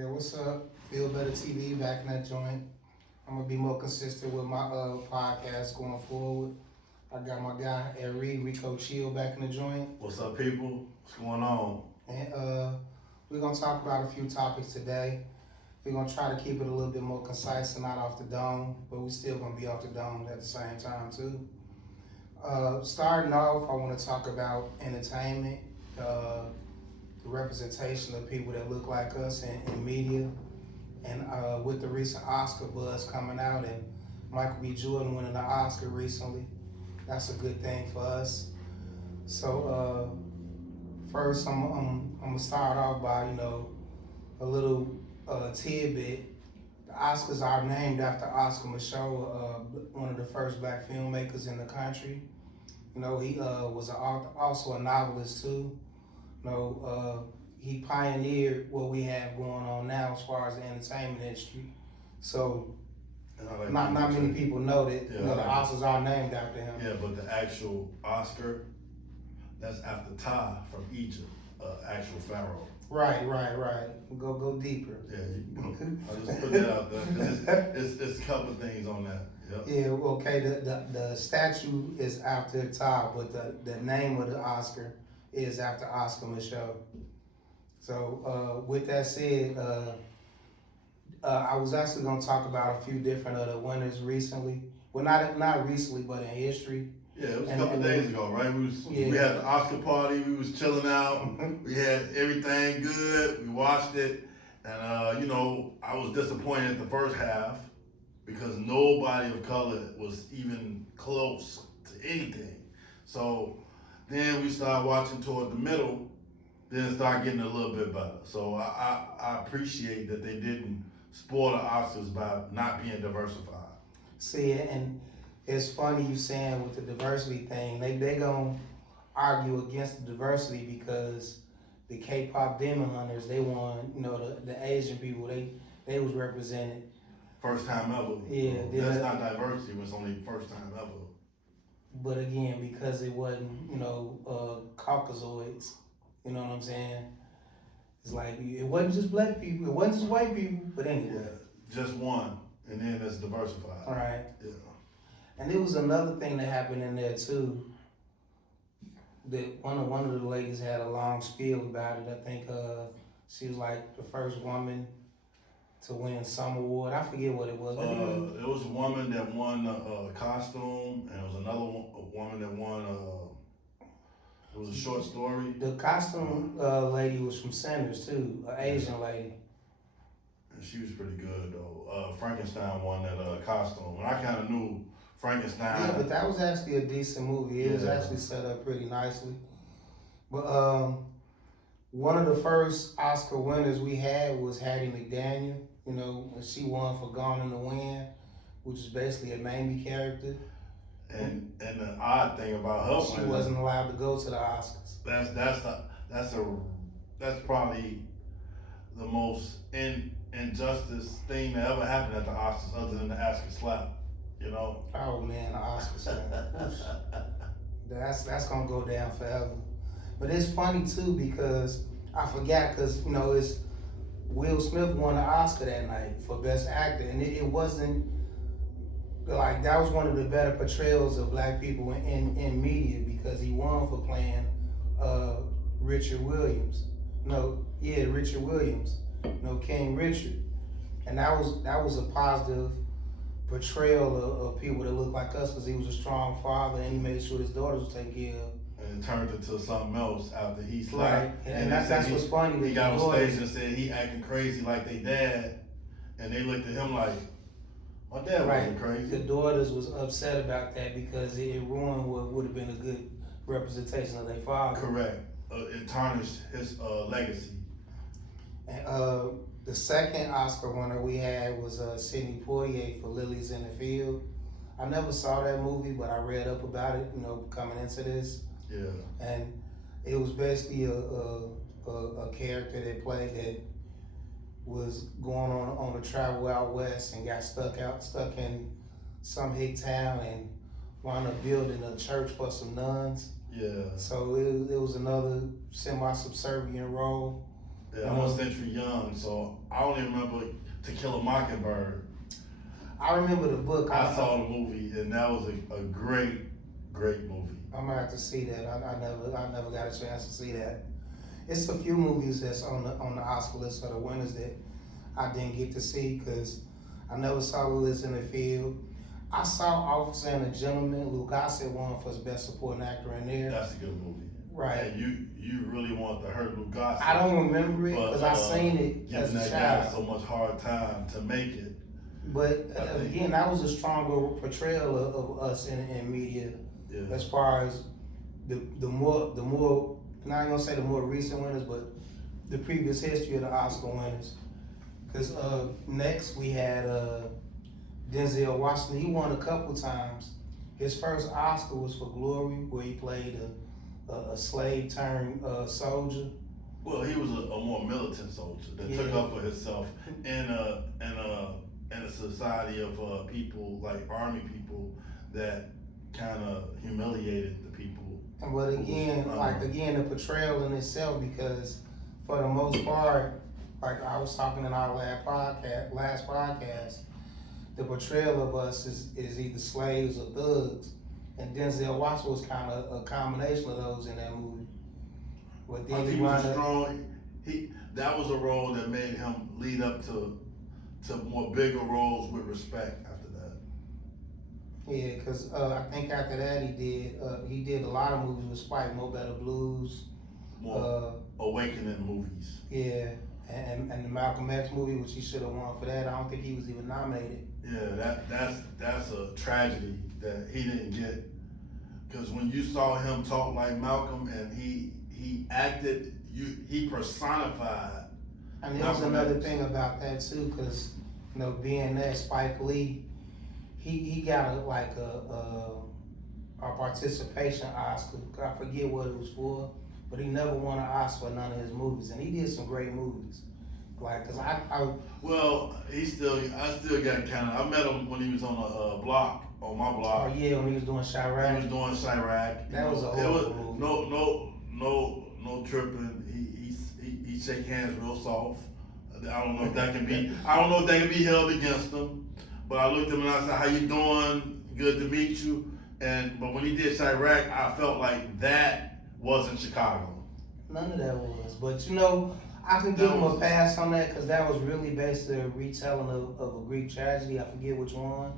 Yeah, what's up? Feel Better TV back in that joint. I'm gonna be more consistent with my podcast going forward. I got my guy Eric Rico Chill back in the joint, What's up, people? What's going on? and we're gonna talk about a few topics today. We're gonna try to keep it a little bit more concise and not off the dome, but we still gonna be off the dome at the same time too. Starting off, I want to talk about entertainment, the representation of people that look like us in media. And with the recent Oscar buzz coming out and Michael B. Jordan winning the Oscar recently, that's a good thing for us. So first, I'm gonna start off by a little tidbit. The Oscars are named after Oscar Micheaux, one of the first black filmmakers in the country. He was also a novelist too. He pioneered what we have going on now as far as the entertainment industry. So not many people know that the Oscars are named after him. Yeah, but the actual Oscar, that's after Ptah from Egypt, actual pharaoh. Right. Go deeper. Yeah, I'll just put that out there. It's a couple of things on that. Yep. Yeah, okay. The statue is after Ptah, but the name of the Oscar is after Oscar Micheaux. So with that said, I was actually going to talk about a few different other winners recently. Well, not recently, but in history. Yeah, it was a couple of days ago, right? We had the Oscar party. We was chilling out. We had everything good. We watched it, and I was disappointed at the first half because nobody of color was even close to anything. So then we started watching toward the middle. Then it started getting a little bit better. So I appreciate that they didn't spoil the Oscars by not being diversified. See, and it's funny you saying with the diversity thing, they gonna argue against the diversity because the K-pop Demon Hunters, they won, the Asian people, they was represented. First time ever. Yeah. That's not diversity when it's only first time ever. But again, because it wasn't, Caucasoids, you know what I'm saying? It's like, it wasn't just black people, it wasn't just white people, but anyway. Yeah, just one, and then it's diversified. All right. Yeah. And there was another thing that happened in there too. That one of the ladies had a long spiel about it. I think she was like the first woman to win some award. I forget what it was. It was a woman that won a costume, and it was another woman that won it was a short story. The costume lady was from Sanders too, an Asian lady. And she was pretty good though. Frankenstein won that costume, and I kind of knew Frankenstein. Yeah, but that was actually a decent movie. It was actually set up pretty nicely. But one of the first Oscar winners we had was Hattie McDaniel. And she won for Gone in the Wind, which is basically a Mamie character. And the odd thing about her, she wasn't allowed to go to the Oscars. That's probably the most injustice thing that ever happened at the Oscars, other than the Oscar slap. Oh man, the Oscars. That's gonna go down forever. But it's funny too because I forgot because it's Will Smith won the Oscar that night for Best Actor, and it wasn't like that was one of the better portrayals of black people in media because he won for playing Richard Williams. Richard Williams. King Richard, and that was a positive portrayal of people that look like us because he was a strong father and he made sure his daughters was taken care of. And it turned into something else after he slapped. Right, and that's what's funny. He got on stage and said he acting crazy like they dad, and they looked at him like, my dad wasn't crazy. The daughters was upset about that because it ruined what would have been a good representation of their father. Correct. It tarnished his legacy. And the second Oscar winner we had was Sidney Poitier for Lilies in the Field. I never saw that movie, but I read up about it, coming into this. Yeah. And it was basically a character that played that was going on a travel out west and got stuck in some hick town and wound up building a church for some nuns. Yeah. So it was another semi-subservient role. Yeah, I'm a century young, so I only remember To Kill a Mockingbird. I remember the book. I saw the movie, and that was a great movie. I'm gonna have to see that. I never got a chance to see that. It's a few movies that's on the Oscar list for the winners that I didn't get to see because I never saw the list in the field. I saw Officer and a Gentleman. Lou Gossett won for his best supporting actor in there. That's a good movie. Right. And you really want to hurt Lou Gossett. I don't remember it because I seen it as giving a that child. guy so much hard time to make it. But again, that was a stronger portrayal of us in media, Yeah. as far as the more not gonna say the more recent winners, but the previous history of the Oscar winners. Because next we had Denzel Washington. He won a couple times. His first Oscar was for Glory, where he played a slave turned soldier. Well, he was a more militant soldier that took up for himself in a society of people like army people that kind of humiliated the people. But again, the portrayal in itself, because for the most part, like I was talking in our last podcast, the portrayal of us is either slaves or thugs, and Denzel Washington was kind of a combination of those in that movie. But then he was strong. That was a role that made him lead up to more bigger roles with respect after that. Yeah, because I think after that he did a lot of movies with Spike, Mo Better Blues, more awakening movies. Yeah, and the Malcolm X movie, which he should have won for that. I don't think he was even nominated. Yeah, that's a tragedy that he didn't get, because when you saw him talk like Malcolm and he acted, he personified. And there was another thing about that too, because being that Spike Lee, he got a participation Oscar. I forget what it was for, but he never won an Oscar for none of his movies, and he did some great movies. Like, cause well, I still got counted. I met him when he was on my block. Oh yeah, when he was doing Chirac. He was doing Chirac. That was a horrible movie. No tripping. He shake hands real soft. I don't know if that can be held against him. But I looked at him and I said, "How you doing? Good to meet you." But when he did Chirac, I felt like that wasn't Chicago. None of that was. But I can give him a pass on that, because that was really basically a retelling of a Greek tragedy. I forget which one.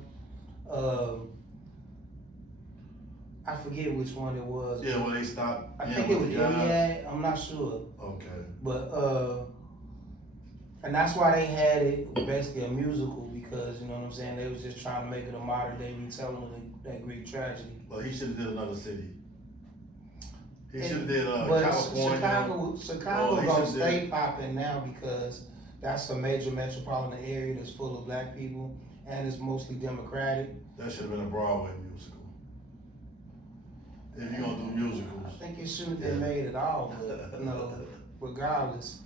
I forget which one it was. Yeah, when they stopped. I think it was Iliad. I'm not sure. Okay. But and that's why they had it basically a musical, because you know what I'm saying, they was just trying to make it a modern day retelling of that Greek tragedy. Well, he should have did another city. He should have did but California. Chicago gonna stay popping now, because that's a major metropolitan area that's full of black people and it's mostly Democratic. That should have been a Broadway musical. If you're gonna do musicals. I think it shouldn't have been made at all, but regardless.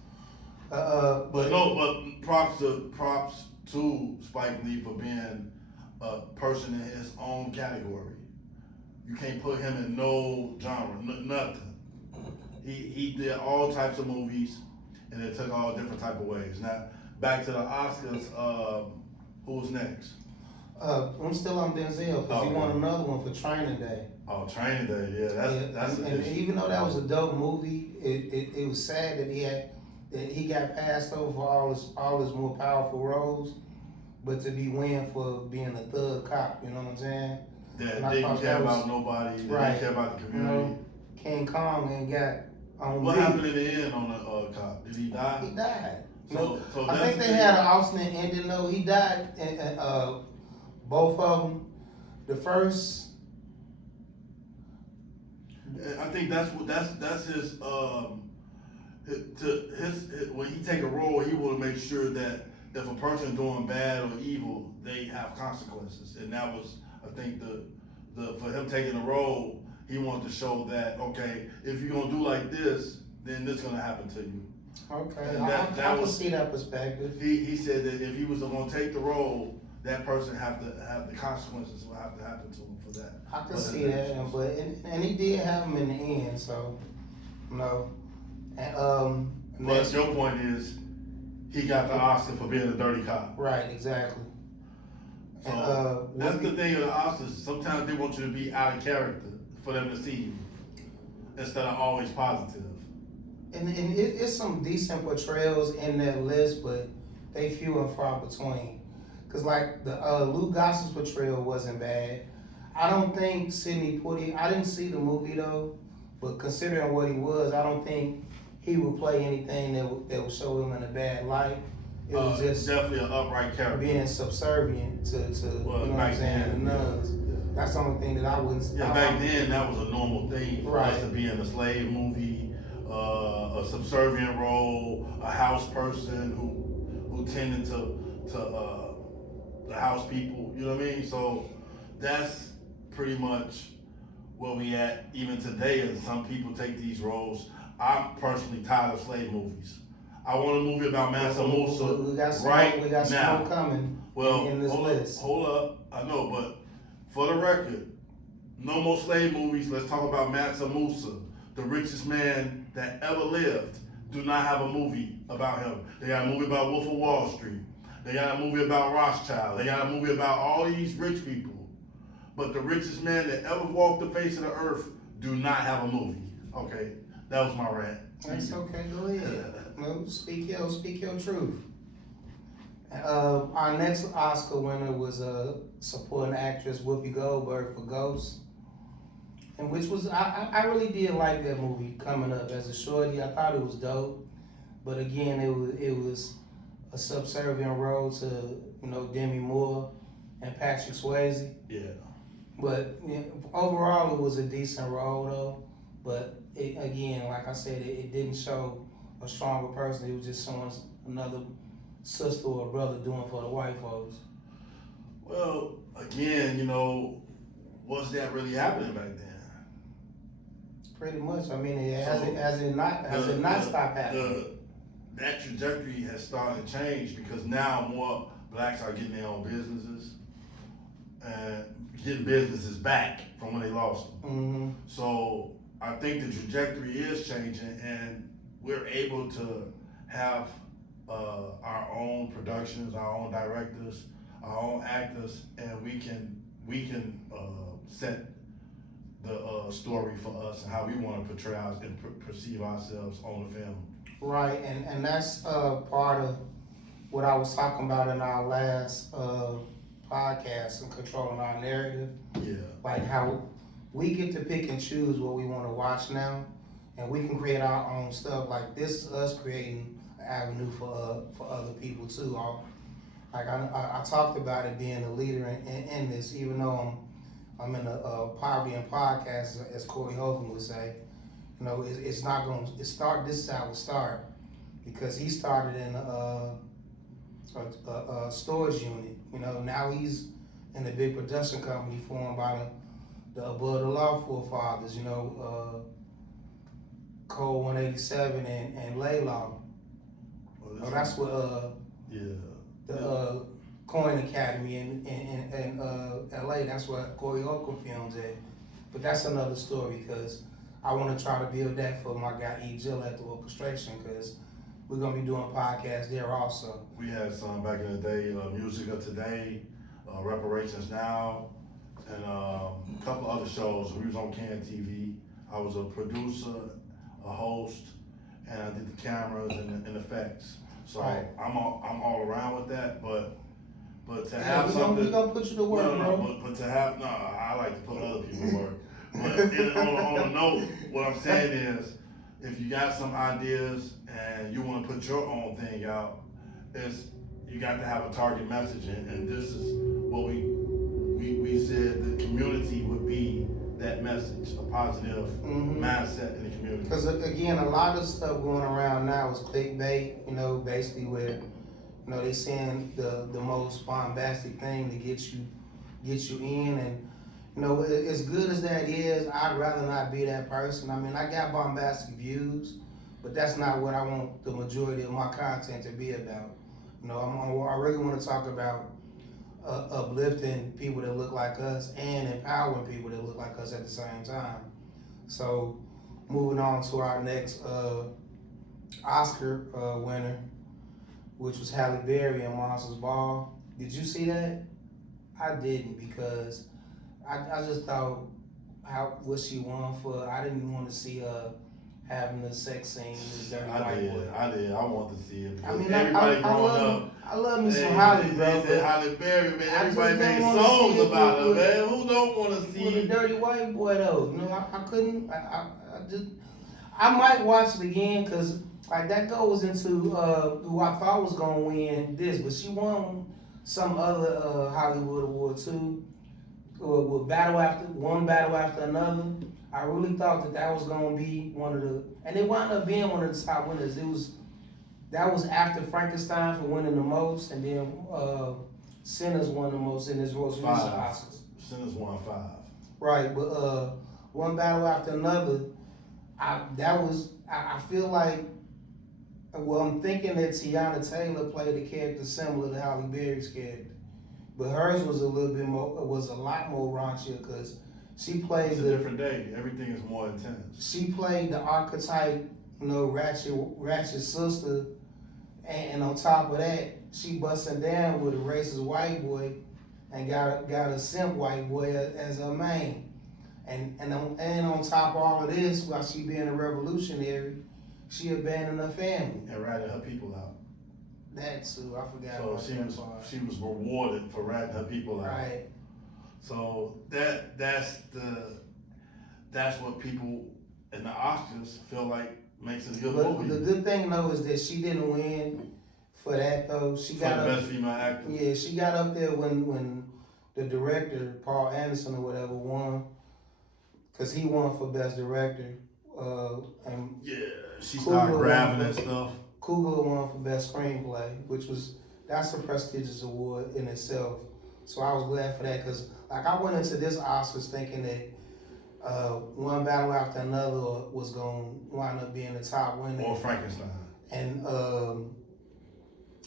But props to Spike Lee for being a person in his own category. You can't put him in no genre, nothing. He did all types of movies, and it took all different type of ways. Now back to the Oscars. Who's next? I'm still on Denzel, because he won another one for Training Day. Oh, Training Day, yeah, that's and even though that was a dope movie, it was sad that he got passed over for all his more powerful roles, but to be winning for being a thug cop, you know what I'm saying? That didn't care about nobody, didn't care about the community. King Kong ain't got on What happened in the end on the cop? Did he die? He died. So I think they had an alternate ending though. He died, and both of them. The first. I think that's his when he take a role, he will make sure that if a person doing bad or evil, they have consequences, and that was, I think, the for him taking the role, he wanted to show that, okay, if you're gonna do like this, then this is gonna happen to you. Okay, I can see that perspective. He said that if he was gonna take the role, that person have to have the consequences will have to happen to him for that. I can see that, and he did have him in the end, so and But your point is, he got the Oscar for being a dirty cop. Right, exactly. So that's the thing with the Oscars. Sometimes they want you to be out of character for them to see you, instead of always positive. And it's some decent portrayals in that list, but they few and far between. Cause like the Lou Goss's portrayal wasn't bad. I don't think Sidney Poitier. I didn't see the movie though, but considering what he was, I don't think he would play anything that would show him in a bad light. It was just definitely an upright character, being subservient to you know what I'm saying, the nuns. Yeah. That's the only thing that I wouldn't. Yeah, back then that was a normal thing for right. us to be in a slave movie, a subservient role, a house person who tended to the house people. You know what I mean? So that's pretty much where we at even today. And some people take these roles. I'm personally tired of slave movies. I want a movie about Mansa Musa we got some, right we got now. Some coming in this hold list. Hold up, I know, but for the record, no more slave movies. Let's talk about Mansa Musa, the richest man that ever lived. Do not have a movie about him. They got a movie about Wolf of Wall Street. They got a movie about Rothschild. They got a movie about all these rich people. But the richest man that ever walked the face of the earth do not have a movie. Okay, that was my rant. That's okay. Go ahead. No, speak your truth. Our next Oscar winner was supporting actress Whoopi Goldberg for Ghost, and which was I really did like that movie coming up as a shorty. I thought it was dope, but again it was a subservient role to Demi Moore and Patrick Swayze. Yeah. But overall it was a decent role though. But again, like I said, it didn't show a stronger person. It was just showing another sister or brother doing for the white folks. Well, again, was that really happening back then? Pretty much. I mean, has it not stopped happening? That trajectory has started to change because now more blacks are getting their own businesses and getting businesses back from when they lost them. Mm-hmm. So I think the trajectory is changing, and we're able to have our own productions, our own directors, our own actors, and we can set the story for us and how we want to portray and perceive ourselves on the film. Right, and that's part of what I was talking about in our last podcast and controlling our narrative. Yeah. Like how we get to pick and choose what we want to watch now, and we can create our own stuff. Like this is us creating an avenue for other people too. I talked about it being a leader in this, even though I'm in a poverty and podcast, as Corey Holcomb would say. It's not going to start. This is how it start, because he started in a storage unit. Now he's in a big production company formed by the Above the Law forefathers. Code 187 and Laylaw. Well, that's what the Coin Academy in LA. That's what Corey Holcomb films at. But that's another story, because I want to try to build that for my guy E. Jill at the orchestration, because we're going to be doing podcasts there also. We had some back in the day, Music of Today, Reparations Now, and a couple other shows. We was on Can TV. I was a producer, a host, and I did the cameras and effects. So right. I'm all around with that, but to have something. We're going to put you to work, bro. But to have, I like to put other people to work. But on a note, what I'm saying is, if you got some ideas and you want to put your own thing out, you got to have a target message, and this is what we said the community would be that message, a positive mindset in the community. Because again, a lot of stuff going around now is clickbait, basically where they saying the most bombastic thing to get you in, and as good as that is, I'd rather not be that person. I mean, I got bombastic views, but that's not what I want the majority of my content to be about. I really want to talk about uplifting people that look like us and empowering people that look like us at the same time. So, moving on to our next Oscar winner, which was Halle Berry in Monsters Ball. Did you see that? I didn't because I just thought what she won for. I didn't want to see her having the sex scene with Dirty White Boy. I want to see it. I mean, everybody growing up. I love me some Halle, bro. They said Halle Berry, man. Everybody made songs about her, man. Who don't want to see with a Dirty White Boy though? You know, I couldn't. I might watch it again because like that goes into who I thought was gonna win this, but she won some other Hollywood award too. With one battle after another. I really thought that was gonna be one of the, and it wound up being one of the top winners. That was after Frankenstein for winning the most, and then Sinners won the most in his most recent Oscars. Sinners won 5. Right, but one battle after another. I feel like, well, I'm thinking that Tiana Taylor played a character similar to Halle Berry's character, but hers was a lot more raunchier because she played It's a different day. Everything is more intense. She played the archetype, ratchet sister, and on top of that, she busting down with a racist white boy, and got a simp white boy as her main. And on top of all of this, while she being a revolutionary, she abandoned her family and ratted her people out. That too, I forgot. So she was rewarded for ratting her people out. Right. So that's what people in the Oscars feel like makes it a good movie. The good thing though is that she didn't win for that though. She got the best female actor. Yeah, she got up there when the director Paul Anderson or whatever won. Cause he won for best director, and she started grabbing and stuff. Coogler won for best screenplay, that's a prestigious award in itself. So I was glad for that, cause like I went into this Oscars thinking that one battle after another was gonna wind up being the top winner. Or Frankenstein. And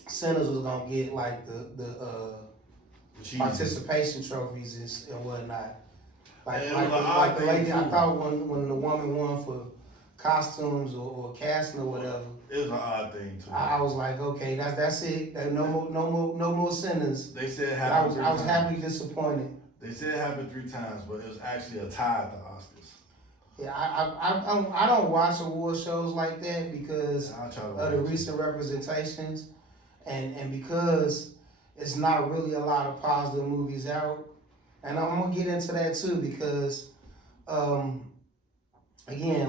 Sinners was gonna get like the participation trophies and whatnot. Like the lady, I thought when the woman won for costumes or casting or whatever, it was an odd thing too. I was like, okay, that's it. No more Sinners. They said I was happily disappointed. They said it happened 3 times, but it was actually a tie at the Oscars. Yeah, I don't watch award shows like that because of the recent representations, and because it's not really a lot of positive movies out. And I'm gonna get into that too because, again,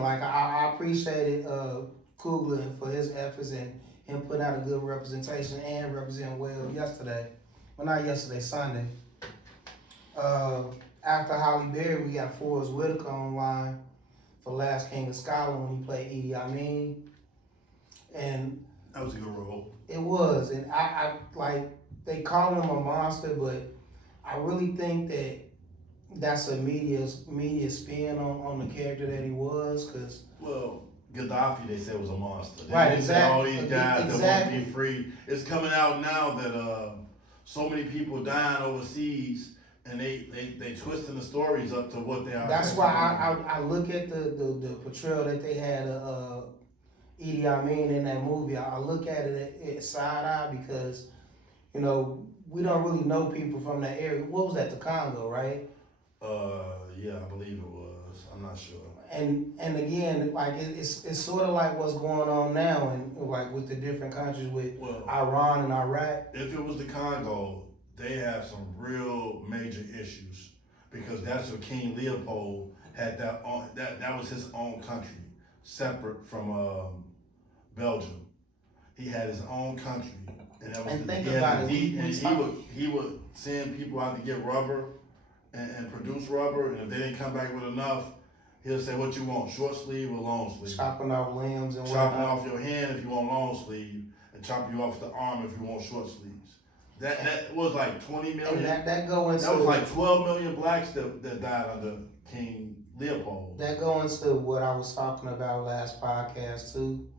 like I appreciated Coogler for his efforts and him putting out a good representation and representing well yesterday. Well, not yesterday, Sunday. After Halle Berry, we got Forrest Whitaker online for Last King of Scotland when he played Idi Amin. And that was a good role. It was, and I like they call him a monster, but I really think that that's a media spin on the character that he was, because Gaddafi they said was a monster. Right, exactly. Said all these guys that won't be free. It's coming out now that so many people dying overseas, and they twisting the stories up to what they are. That's why I look at the portrayal that they had Idi Amin in that movie. I look at it at side eye because, you know, we don't really know people from that area. What was that, the Congo, right? Yeah, I believe it was. I'm not sure. And again, like it's sort of like what's going on now, and like with the different countries with Iran and Iraq. If it was the Congo, they have some real major issues because that's what King Leopold had. That was his own country, separate from Belgium. He had his own country, and that was he would send people out to get rubber and produce rubber, and if they didn't come back with enough, he'll say, "What you want, short sleeve or long sleeve?" Chopping off limbs and chopping off your hand if you want long sleeve, and chopping you off the arm if you want short sleeves. That was like 20 million. And that was like 12 million blacks that died under King Leopold. That goes into what I was talking about last podcast too.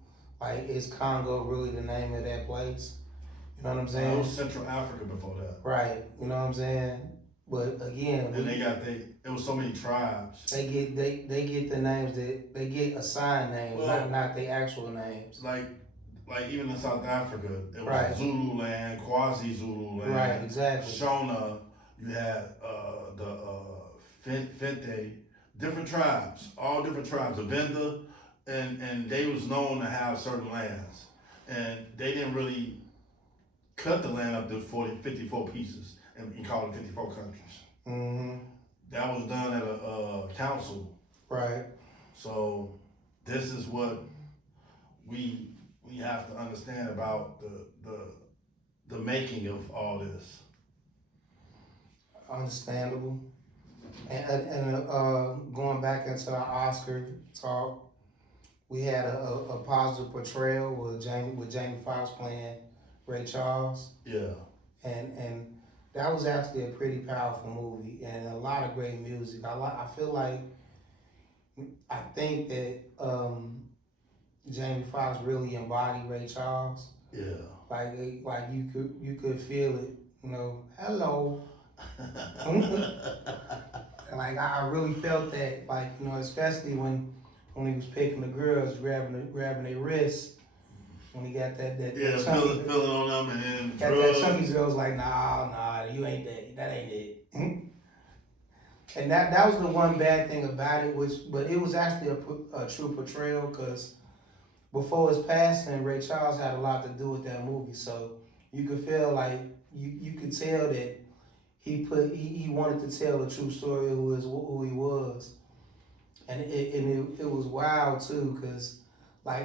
Like, is Congo really the name of that place? You know what I'm saying? It was Central Africa before that. Right. You know what I'm saying? But again, And it was so many tribes. they get the names that they get assigned names, Well, not the actual names. Like even in South Africa, it was Right. Zululand, Quasi Zululand, Right, exactly. Shona. You had the Fente, different tribes, all different tribes. The Venda, and they was known to have certain lands, and they didn't really cut the land up to 54 pieces and call it 54 countries. Mm-hmm. That was done at a council. Right. So this is what we have to understand about the making of all this. Understandable. And going back into the Oscar talk, we had a positive portrayal with Jamie Foxx playing Ray Charles. Yeah. And that was actually a pretty powerful movie and a lot of great music. I think that Jamie Foxx really embodied Ray Charles. Yeah. Like you could feel it, hello. Like I really felt that, especially when he was picking the girls, grabbing their wrists, when he got that feeling on them and then got drugs. that chunky girl was like, nah, you ain't that ain't it. And that was the one bad thing about it, but it was actually a true portrayal, because before his passing, Ray Charles had a lot to do with that movie. So you could feel like you could tell that he wanted to tell the true story of who he was, and it was wild too, because I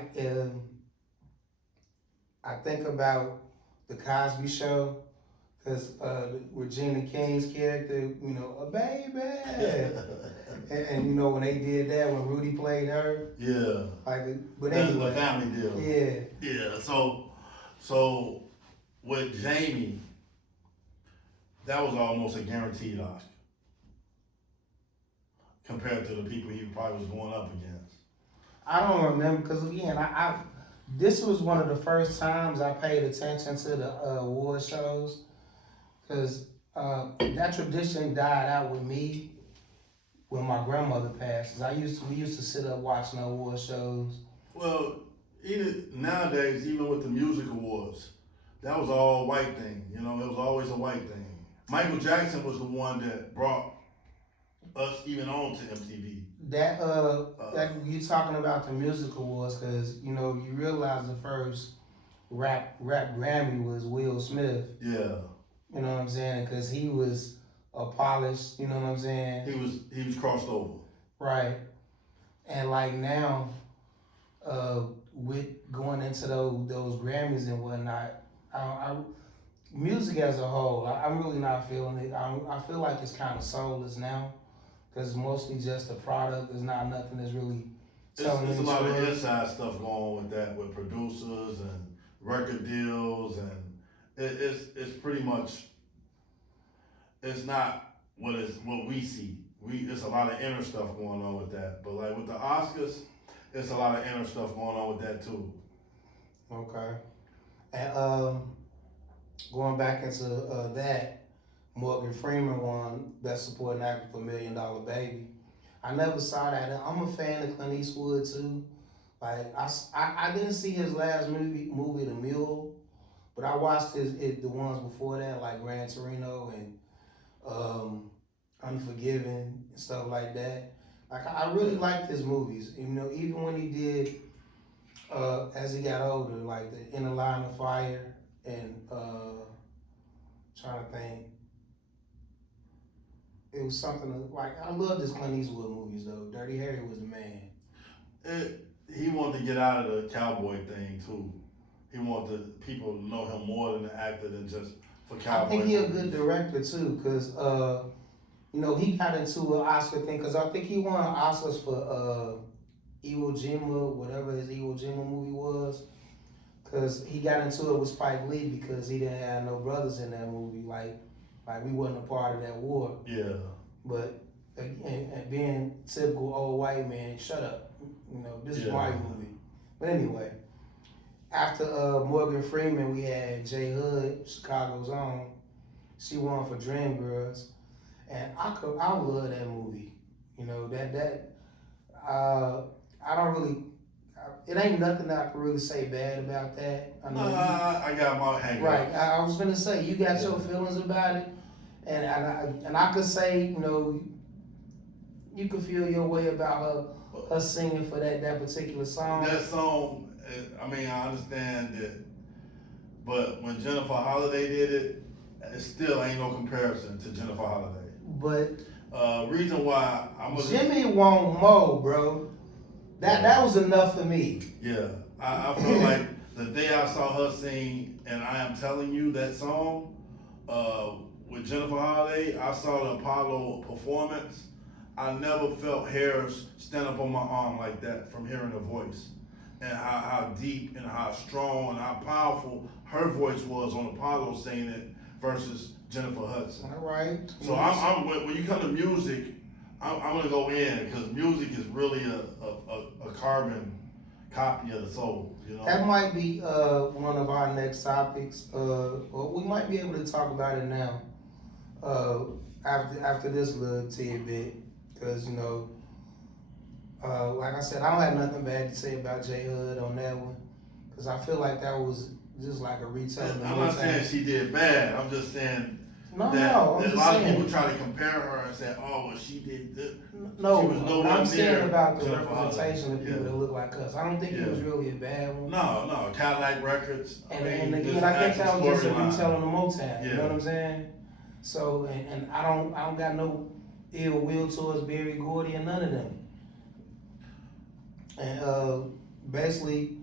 think about the Cosby Show, because Regina King's character, a baby, and when they did that, when Rudy played her, yeah, but anyway, the family deal, yeah. So with Jamie, that was almost a guaranteed Oscar compared to the people he probably was going up against. I don't remember, because again, this was one of the first times I paid attention to the award shows, because that tradition died out with me when my grandmother passed. We used to sit up watching the award shows. Well, even nowadays, even with the music awards, that was all white thing. It was always a white thing. Michael Jackson was the one that brought us even on to MTV. That you talking about the music awards, because you realize the first rap Grammy was Will Smith. Yeah. You know what I'm saying? Because he was a polished. You know what I'm saying? He was crossed over. Right. And now, with going into those Grammys and whatnot, music as a whole, I'm really not feeling it. I feel like it's kind of soulless now, because it's mostly just a product. There's not nothing that's really telling There's a any lot of story. inside stuff going on with that, with producers and record deals, and it's pretty much, it's not what we see. It's a lot of inner stuff going on with that. But like with the Oscars, it's a lot of inner stuff going on with that too. Okay. And going back into that, Morgan Freeman won Best Supporting Actor for $1 Million Baby. I never saw that. I'm a fan of Clint Eastwood too. Like I didn't see his last movie, The Mule, but I watched the ones before that, like Gran Torino and Unforgiven and stuff like that. Like I really liked his movies. Even when he did as he got older, like the In the Line of Fire and trying to think. It was something like, I love his Clint Eastwood movies though. Dirty Harry was the man. He wanted to get out of the cowboy thing too. He wanted people to know him more than an actor than just for cowboy. I think he's a good director too, because he got into an Oscar thing, because I think he won Oscars for Iwo Jima, whatever his Iwo Jima movie was, because he got into it with Spike Lee because he didn't have no brothers in that movie. Like we wasn't a part of that war. Yeah. But and being typical old white man, shut up. This is my movie. But anyway, after Morgan Freeman, we had J Hood, Chicago's own. She won for Dreamgirls. and I love that movie. You know I don't really. It ain't nothing that I can really say bad about that. I know I got my hang right. I was gonna say you got your Yeah. feelings about it, and I could say you know you could feel your way about her singing for that particular song. That song, I mean, I understand that, but when Jennifer Holiday did it, it still ain't no comparison to Jennifer Holiday. But Reason why I'm gonna Jimmy want more, bro. That was enough for me. Yeah, I feel like the day I saw her sing "And I Am Telling You" that song with Jennifer Holiday, I saw the Apollo performance. I never felt hairs stand up on my arm like that from hearing her voice, and how deep and how strong and how powerful her voice was on Apollo singing it versus Jennifer Hudson. All right. So I'm when you come to music, I'm gonna go in because music is really a carbon copy of the soul. You know. That might be one of our next topics. Well, we might be able to talk about it now. After this little tidbit, because you know, like I said, I don't have nothing bad to say about J Hud on that one, because I feel like that was just like a retelling. I'm not saying she did bad. I'm just saying No, that no, I'm a just lot of saying. people try to compare her and say, "Oh, well, she did this." No, She was nowhere I'm near saying about the Jennifer representation of Hudson. people Yeah. that look like us. I don't think it Yeah. was really a bad one. No, Cadillac Records. And this again, I think that was just a storyline. retelling of Motown. You Yeah. know what I'm saying? So, and I don't got no ill will towards Berry Gordy and none of them. And basically,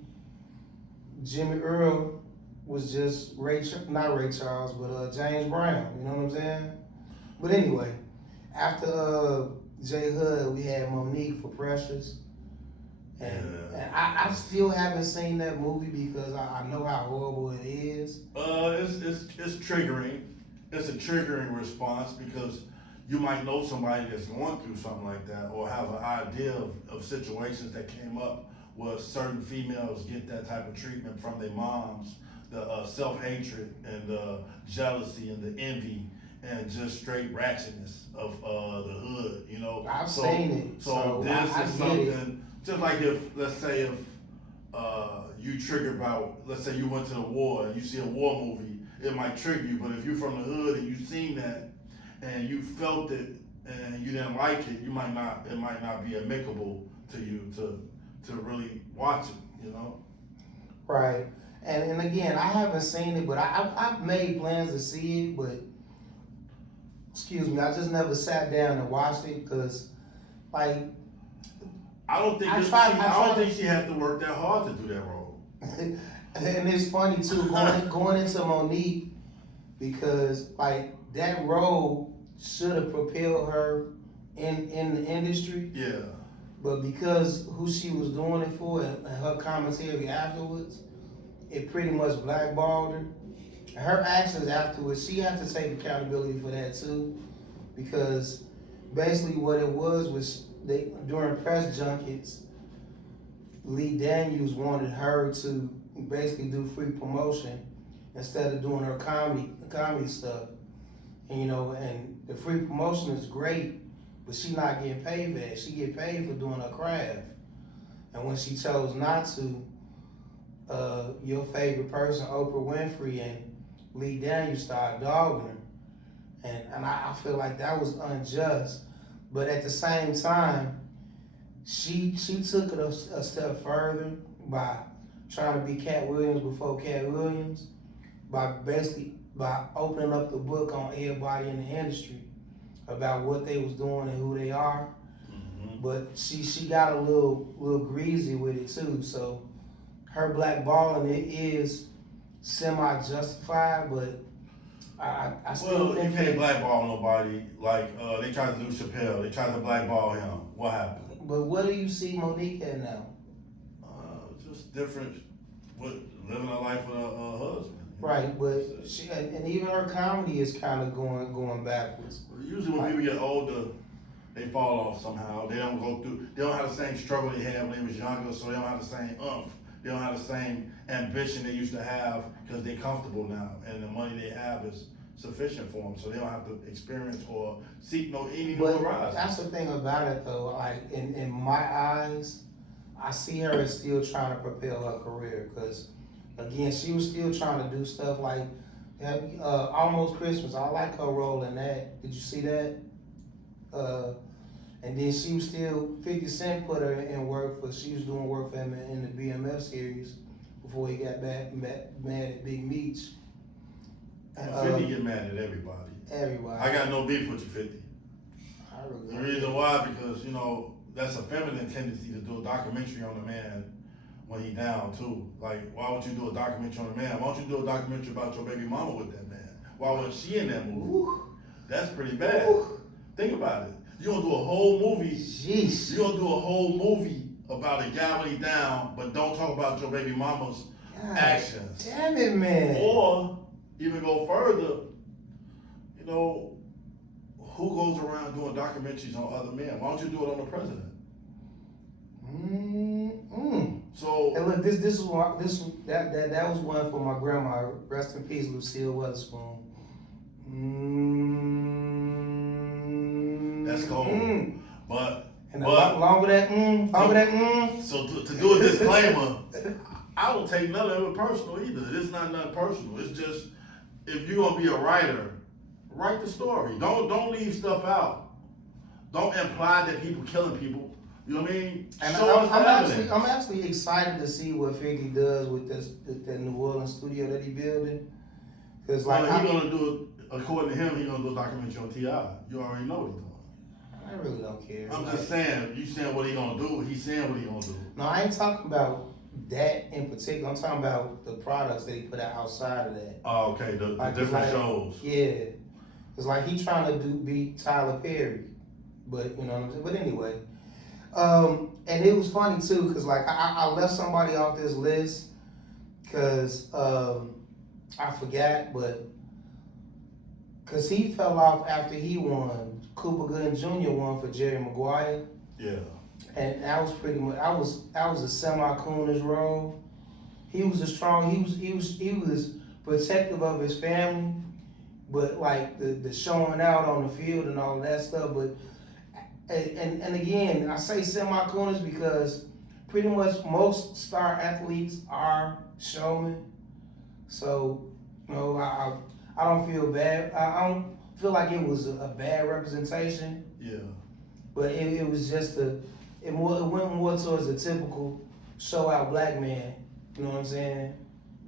Jimmy Earl was just not Ray Charles, but James Brown. You know what I'm saying? But anyway, after J Hud, we had Monique for Precious. And I still haven't seen that movie because I know how horrible it is. It's triggering. It's a triggering response because you might know somebody that's going through something like that or have an idea of situations that came up where certain females get that type of treatment from their moms, the self-hatred and the jealousy and the envy and just straight ratchetness of the hood, you know. I've seen it. So this I is get something, just like if, let's say if you triggered about, let's say you went to the war and you see a war movie, it might trigger you, but if you're from the hood and you've seen that and you felt it and you didn't like it, it might not be amicable to you to really watch it, you know? Right. And again, I haven't seen it, but I've made plans to see it, but excuse me, I just never sat down and watched it because, like, I don't think she had to work that hard to do that role. and it's funny too, going into Monique, because like that role should have propelled her in the industry. Yeah. But because who she was doing it for and her commentary afterwards, it pretty much blackballed her. And her actions afterwards, she had to take accountability for that too, because basically what it was during press junkets, Lee Daniels wanted her to basically do free promotion instead of doing her comedy stuff. And you know, and the free promotion is great, but she's not getting paid for that. She get paid for doing her craft. And when she chose not to, your favorite person, Oprah Winfrey and Lee Daniels, started dogging her. And I feel like that was unjust. But at the same time, she took it a step further by trying to be Cat Williams before Cat Williams, by opening up the book on everybody in the industry about what they was doing and who they are. Mm-hmm. But she got a little greasy with it too. So her blackballing it is semi-justified, but I still you think can't blackball nobody. Like they tried to do Chappelle, they tried to blackball him. What happened? But what do you see Monique at now? Just different. Living a life with a husband. Right, but she and even her comedy is kind of going backwards. Usually when people get older, they fall off somehow. They don't go through. They don't have the same struggle they had when they was younger, so they don't have the same oomph. They don't have the same ambition they used to have because they're comfortable now, and the money they have is sufficient for them, so they don't have to experience or seek any new But horizons. that's the thing about it though, like in my eyes, I see her as still trying to propel her career, because again, she was still trying to do stuff like Almost Christmas. I like her role in that. Did you see that? And then she was still, 50 Cent put her in work for, she was doing work for him in the BMF series before he got mad at Big Meech. 50 get mad at everybody. Everybody. I got no beef with you, 50. I really The don't. reason why, because, you know, that's a feminine tendency to do a documentary on a man when he down too. Like, why would you do a documentary on a man? Why don't you do a documentary about your baby mama with that man? Why wasn't she in that movie? Ooh. That's pretty bad. Ooh. Think about it. You're gonna do a whole movie. Jeez. You're gonna do a whole movie about a guy when he down, but don't talk about your baby mama's God actions. Damn it, man. Or even go further, you know, who goes around doing documentaries on other men? Why don't you do it on the president? So And look, this is one, that was one for my grandma. Rest in peace, Lucille Weatherspoon. that's cold. But Along with that, so to do a disclaimer, I don't take none of it personal either. It's not nothing personal. It's just, if you're gonna be a writer, write the story. Don't leave stuff out. Don't imply that people killing people. You know what I mean? And Show us the evidence. I'm actually excited to see what 50 does with the New Orleans studio that he building. Cause like Well, he gonna do it, according to him, he gonna do a documentary on T.I. You already know what he's doing. I really don't care. I'm just saying, you saying what he gonna do, he's saying what he gonna do. No, I ain't talking about that in particular. I'm talking about the products that he put out outside of that. Oh, okay, the Like, different like, shows. Yeah, it's like he trying to be Tyler Perry, but you know what I'm saying. But anyway, and it was funny too, cause like I left somebody off this list, cause I forgot, but cause he fell off after he won. Cooper Gooding Jr. won for Jerry Maguire. Yeah. And that was pretty much, I was a semi-coonish role. He was a strong, he was protective of his family, but like the showing out on the field and all of that stuff. But and again, I say semi-coonish because pretty much most star athletes are showmen. So, you know, I don't feel bad. I don't feel like it was a bad representation. Yeah. But it was just it went more towards a typical show out black man. You know what I'm saying?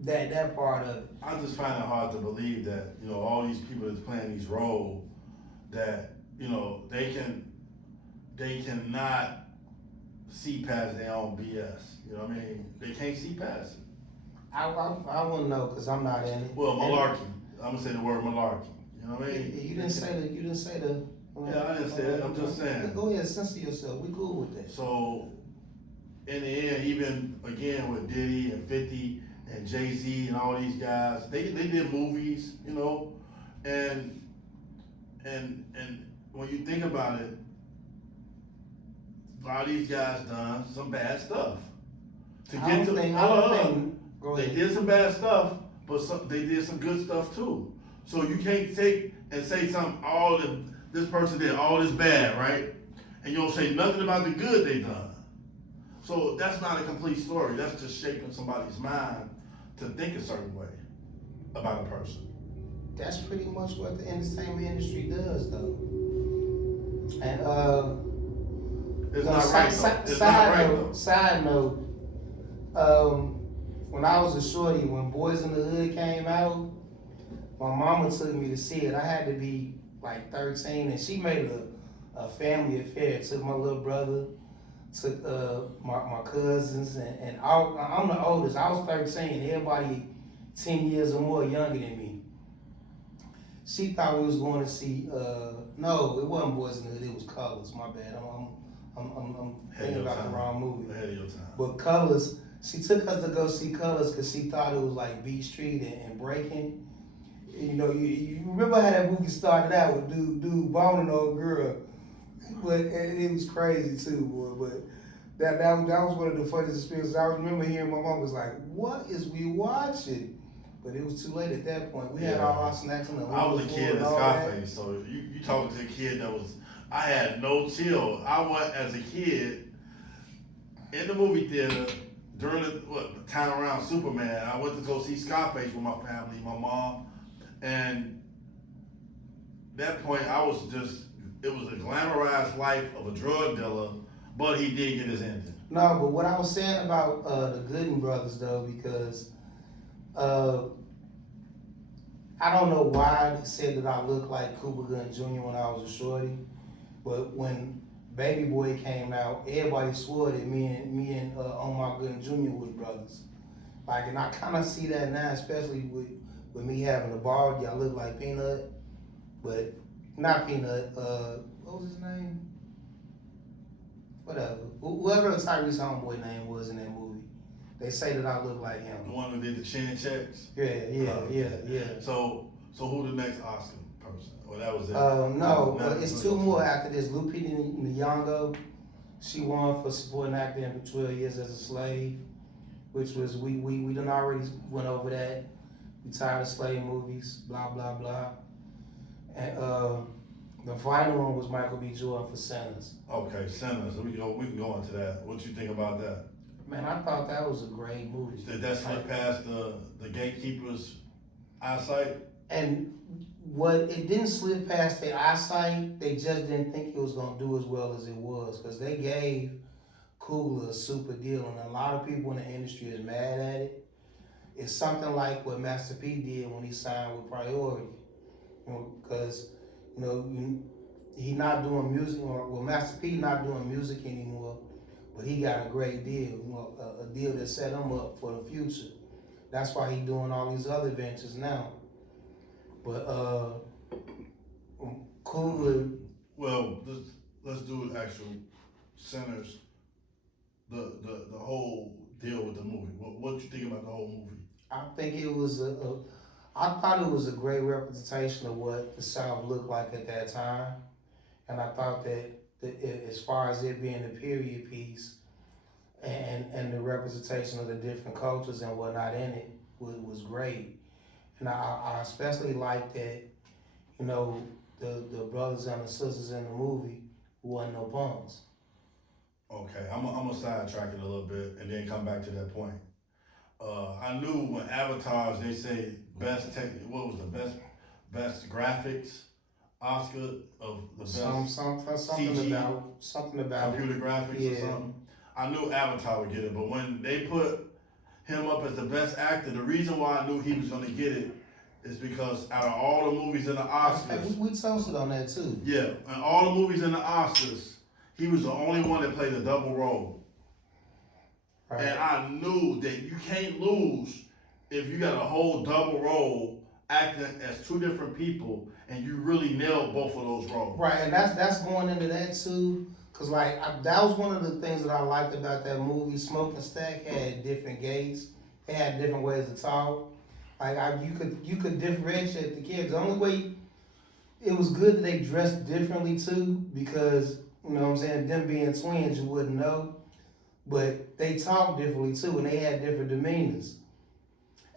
That part of it. I just find it hard to believe that, you know, all these people that's playing these roles, that, you know, they cannot see past their own BS. You know what I mean? They can't see past it. I wouldn't know because I'm not in it. Well, malarkey. I'm gonna say the word malarkey. You know what I And mean? you didn't say the. Yeah, I didn't say it. I'm just saying. Go ahead, censor yourself. We cool with that. So, in the end, even again with Diddy and 50 and Jay-Z and all these guys, they did movies, you know, and when you think about it, a lot of these guys done some bad stuff. They did some bad stuff, but they did some good stuff too. So you can't take and say something, this person did all this bad, right? And you don't say nothing about the good they done. So that's not a complete story. That's just shaping somebody's mind to think a certain way about a person. That's pretty much what the entertainment industry does, though. And it's not right though. It's not right though. Side note, when I was a shorty, when Boys in the Hood came out, my mama took me to see it. I had to be like 13, and she made it a family affair. Took my little brother, took my cousins, and I'm the oldest. I was 13. Everybody 10 years or more younger than me. She thought we was going to see. No, it wasn't Boys in the Hood. It was Colors. My bad. I'm thinking about the wrong movie. Ahead of your time. But Colors. She took us to go see Colors because she thought it was like Beat Street and Breaking. You know, you remember how that movie started out with dude boning old girl, but it was crazy too, boy. But that was one of the funniest experiences. I remember hearing my mom was like, "What is we watching?" but it was too late at that point. We had all our snacks in the I was a kid in and all that. Scarface, so you talking to a kid that was. I had no chill. I went as a kid in the movie theater during the time around Superman. I went to go see Scarface with my family, my mom, and that point I was just. It was a glamorized life of a drug dealer, but he did get his ending. No, but what I was saying about the Gooden brothers though, because I don't know why they said that I looked like Cuba Gooding Jr. when I was a shorty, but when Baby Boy came out, everybody swore that me and Omar Gooding Jr. was brothers. Like, and I kind of see that now, especially with me having a bald. Y'all look like Peanut, but not Peanut. What was his name? Whatever. Whoever Tyrese homeboy name was in that movie, they say that I look like him. The one who did the chin checks. Yeah. So who the next Oscar person? Well, that was it. No, it's two more after this. Lupita Nyong'o, she won for supporting actor in 12 Years as a Slave, which was we done already went over that. We tired of slave movies, blah blah blah. And the final one was Michael B. Jordan for Sinners. Okay, Sinners. We can go into that. What you think about that? Man, I thought that was a great movie. Did that slip past the gatekeeper's eyesight? And what it didn't slip past their eyesight, they just didn't think it was gonna do as well as it was, because they gave Coogler a super deal, and a lot of people in the industry is mad at it. It's something like what Master P did when he signed with Priority, because he not doing music, or Master P not doing music anymore, but he got a great deal, a deal that set him up for the future. That's why he doing all these other ventures now. But Coogler. Well, let's do actual Sinners. The whole deal with the movie. What you think about the whole movie? I think it was I thought it was a great representation of what the South looked like at that time, and I thought that as far as it being a period piece and the representation of the different cultures and whatnot in it was great. And I especially like that, the brothers and the sisters in the movie wasn't no punks. Okay, I'm gonna sidetrack it a little bit and then come back to that point. I knew when Avatars, they say what was the best graphics Oscar of the best something CG, something about computer graphics or something. I knew Avatar would get it, but when they put him up as the best actor, the reason why I knew he was gonna get it is because out of all the movies in the Oscars, we toasted on that too. Yeah, and all the movies in the Oscars, he was the only one that played a double role. Right. And I knew that you can't lose if you got a whole double role acting as two different people and you really nailed both of those roles. Right, and that's going into that too, because that was one of the things that I liked about that movie. Smoke and Stack had different gaits, they had different ways to talk. You could differentiate the kids. The only way it was good that they dressed differently too, because them being twins, you wouldn't know. But they talked differently too, and they had different demeanors.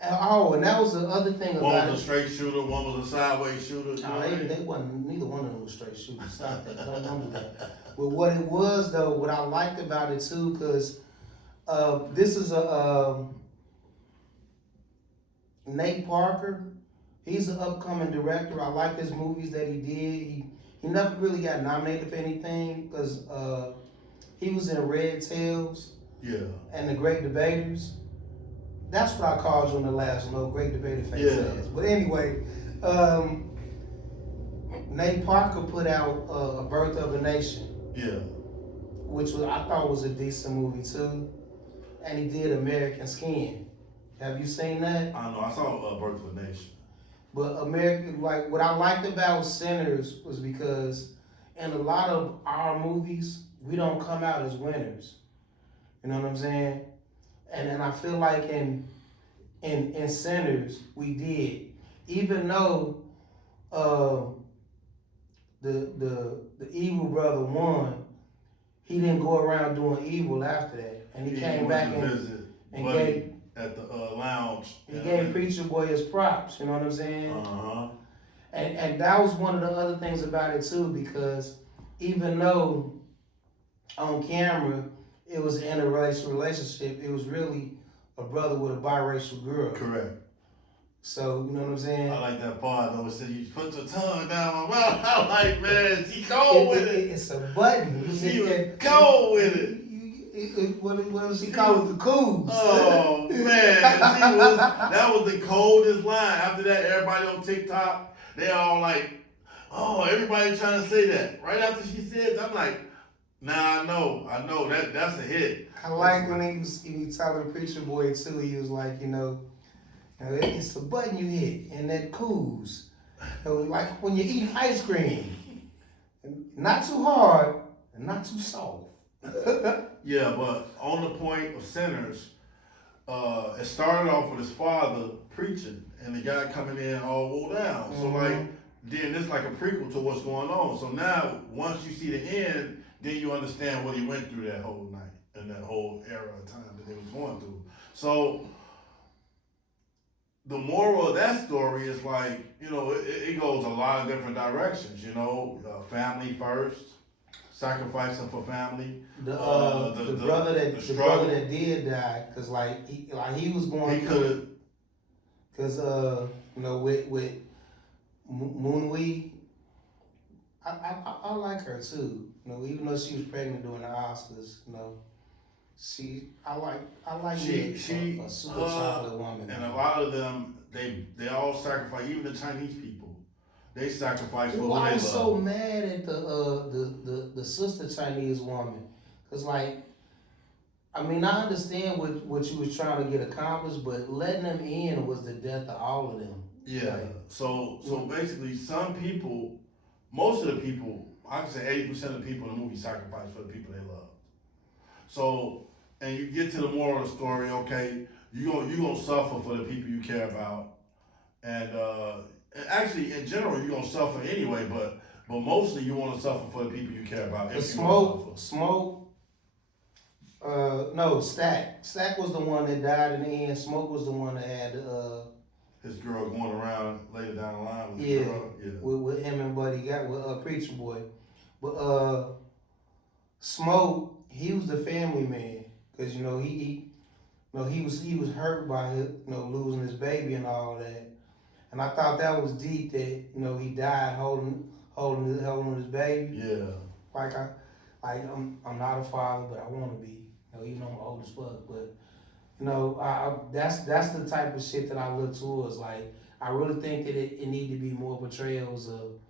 And that was the other thing about it. One was a straight shooter, one was a sideways shooter. They wasn't, neither one of them was straight shooters. Stop that, don't do that. But what it was though, what I liked about it too, because this is Nate Parker. He's an upcoming director. I like his movies that he did. He never really got nominated for anything because he was in Red Tails. Yeah. And The Great Debaters. That's what I called you in the last one, Great Debater face ass. But anyway, Nate Parker put out A Birth of a Nation. Yeah. Which I thought was a decent movie too. And he did American Skin. Have you seen that? I know, I saw Birth of a Nation. But what I liked about Sinners was because in a lot of our movies, we don't come out as winners. You know what I'm saying? And then I feel like in Sinners, we did. Even though the evil brother won, he didn't go around doing evil after that. And he came back and at the lounge. He gave Preacher Boy his props. You know what I'm saying? And that was one of the other things about it too, because even though on camera it was an interracial relationship, it was really a brother with a biracial girl. Correct. So, you know what I'm saying? I like that part though. It said you put your tongue down my mouth. I'm like, man, she cold with it. It's a button. She was cold with it. What does she call it? The coos. Oh man, that was the coldest line. After that, everybody on TikTok, they all like, oh, everybody trying to say that. Right after she said that, I'm like, nah, I know, that's a hit. I like when he was talking to Preacher Boy too. He was like, it's the button you hit and that coos. Like when you eat ice cream. Not too hard and not too soft. Yeah, but on the point of sinners, it started off with his father preaching and the guy coming in all woe down. So like, then it's like a prequel to what's going on. So now, once you see the end, then you understand what he went through that whole night and that whole era of time that they was going through. So the moral of that story is like, it goes a lot of different directions, family first, sacrificing for family. The brother that did die, cause he was going through, cause with Moonwee, I like her too. Even though she was pregnant during the Oscars, I like a super chocolate woman. And a lot of them, they all sacrifice, even the Chinese people. They sacrifice for what they love. I was so mad at the sister Chinese woman, cause I understand what you was trying to get accomplished, but letting them in was the death of all of them. Yeah. So basically, some people, most of the people, I can say 80% of the people in the movie sacrifice for the people they love. So, and you get to the moral of the story. Okay, you gonna suffer for the people you care about, and actually, in general, you're gonna suffer anyway. But mostly, you want to suffer for the people you care about. Stack was the one that died in the end. Smoke was the one that had his girl going around later down the line with his girl. Yeah. With him and Buddy got with Preacher Boy, but Smoke, he was the family man, cause he was hurt by losing his baby and all of that, and I thought that was deep that he died holding his baby. Yeah. I'm not a father, but I want to be. Even though I'm old as fuck, but that's the type of shit that I look towards. Like, I really think that it need to be more portrayals of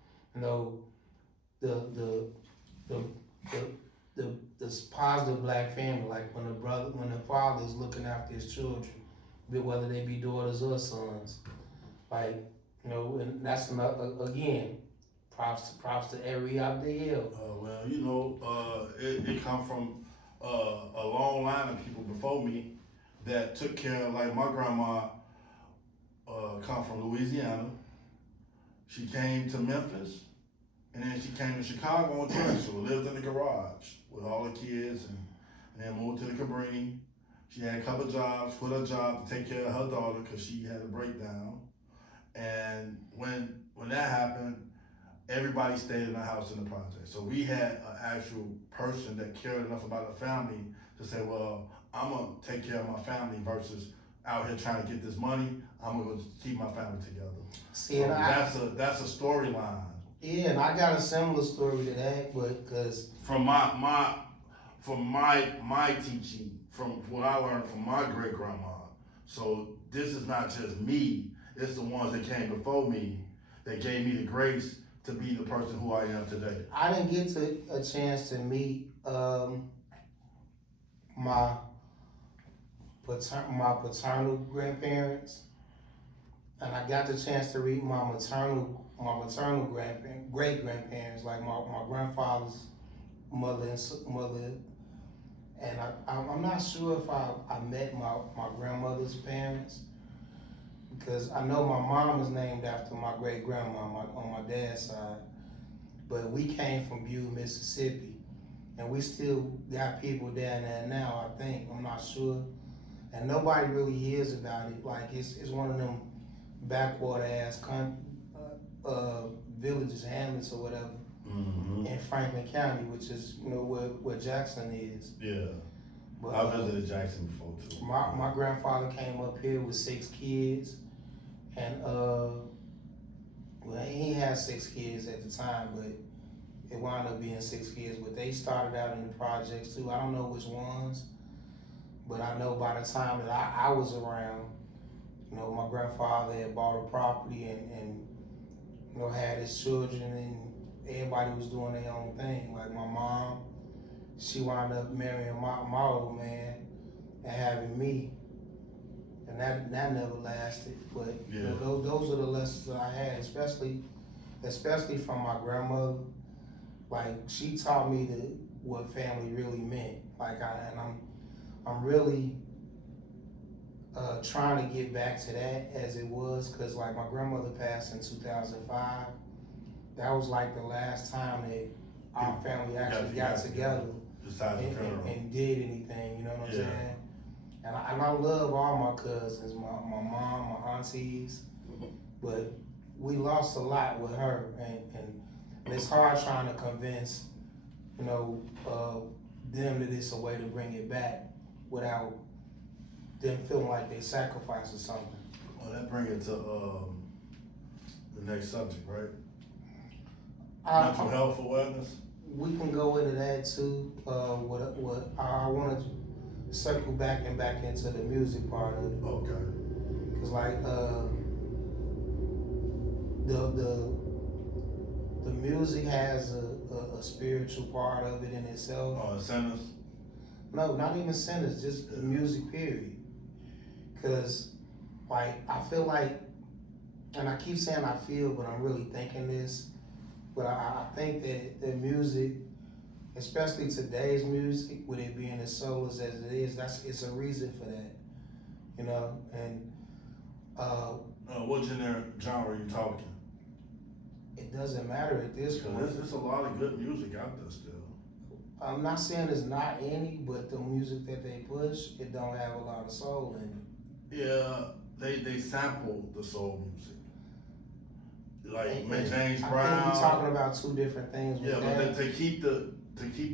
this positive black family, like when the father is looking after his children, whether they be daughters or sons, and that's again, props to Ari Abdel. It come from a long line of people before me that took care of, like my grandma come from Louisiana. She came to Memphis, and then she came to Chicago on Drexel, lived in the garage with all the kids, and then moved to the Cabrini. She had a couple of jobs, quit her job to take care of her daughter because she had a breakdown. And when that happened, everybody stayed in the house in the project. So we had an actual person that cared enough about the family to say, well, I'm going to take care of my family versus out here trying to get this money. I'm going to keep my family together. See, so that's a storyline. Yeah, and I got a similar story to that, but because from my teaching, from what I learned from my great grandma. So this is not just me. It's the ones that came before me that gave me the grace to be the person who I am today. I didn't get a chance to meet my paternal grandparents, and I got the chance to meet my maternal great grandparents, like my grandfather's mother, and I'm not sure if I met my grandmother's parents, because I know my mom was named after my great grandma on my dad's side, but we came from Butte, Mississippi, and we still got people down there now. I think, I'm not sure, and nobody really hears about it. Like it's one of them backwater ass villages, hamlets or whatever in Franklin County, which is where Jackson is. Yeah. But, I visited Jackson before too. My grandfather came up here with 6 kids, and well, he had 6 kids at the time, but it wound up being 6 kids. But they started out in the projects too. I don't know which ones, but I know by the time that I was around, my grandfather had bought a property and had his children, and everybody was doing their own thing. Like my mom, she wound up marrying my old man and having me, and that never lasted. But those are the lessons that I had, especially from my grandmother. Like she taught me what family really meant. Like I'm really trying to get back to that as it was, because like my grandmother passed in 2005. That was like the last time that our family actually got together and did anything, you know what I'm saying? And I love all my cousins, my mom, my aunties, but we lost a lot with her, and it's hard trying to convince, them that it's a way to bring it back without them feeling like they sacrificed or something. Well, that brings it to the next subject, right? Mental health awareness. We can go into that too. What I wanted to circle back into the music part of it. Okay. Cause like the music has a spiritual part of it in itself. Oh, sinners? No, not even sinners, just the music period. Cause like I feel like, and I keep saying I feel, but I'm really thinking this. But I think that the music, especially today's music, with it being as soulless as it is, it's a reason for that, And what genre are you talking? It doesn't matter at this point. There's a lot of good music out there still. I'm not saying there's not any, but the music that they push, it don't have a lot of soul in it. Yeah, they sample the soul music. Like James Brown. I think we're talking about 2 different things. Yeah, but to keep the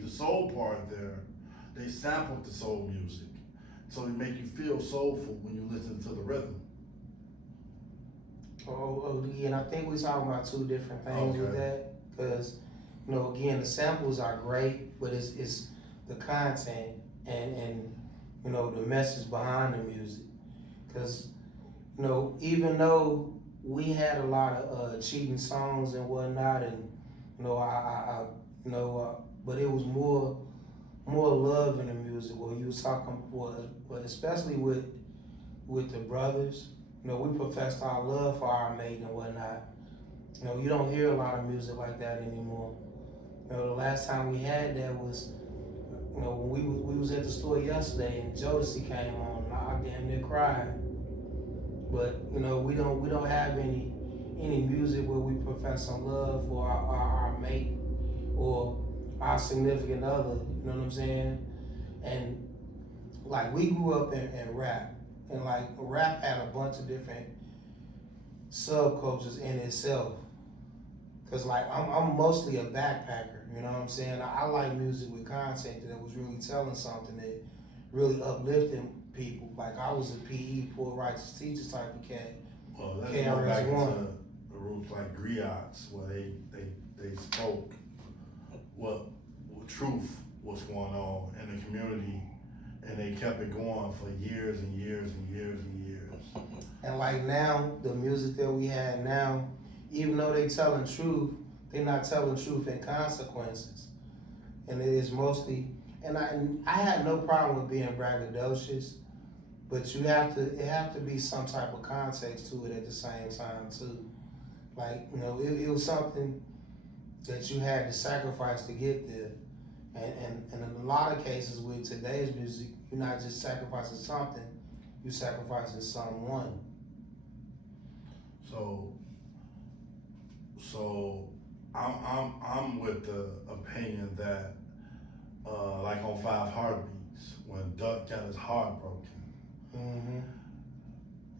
soul part there, they sampled the soul music, so it make you feel soulful when you listen to the rhythm. And I think we're talking about 2 different things with that, because again, the samples are great, but it's the content and the message behind the music, because even though we had a lot of cheating songs and whatnot, and but it was more love in the music. Where you was talking, especially with the brothers, we professed our love for our mate and whatnot. You don't hear a lot of music like that anymore. The last time we had that was, when we was at the store yesterday and Jodeci came on, and I damn near cried. But we don't have any music where we profess some love for our mate or our significant other. You know what I'm saying? And like we grew up in rap, and like rap had a bunch of different subcultures in itself. Cause like I'm mostly a backpacker. You know what I'm saying? I like music with content that was really telling something, that really uplifting people. Like I was a PE, poor righteous teachers type of cat. Well, let's go back into the roots like griots, where they spoke what truth was going on in the community, and they kept it going for years and years and years and years. And like now, the music that we have now, even though they telling truth, they're not telling truth in consequences. And it is mostly, and I had no problem with being braggadocious, but it have to be some type of context to it at the same time too. Like, it was something that you had to sacrifice to get there. And in a lot of cases with today's music, you're not just sacrificing something, you're sacrificing someone. So I'm with the opinion that like on 5 Heartbeats, when Duck got his heart broken, Mm-hmm.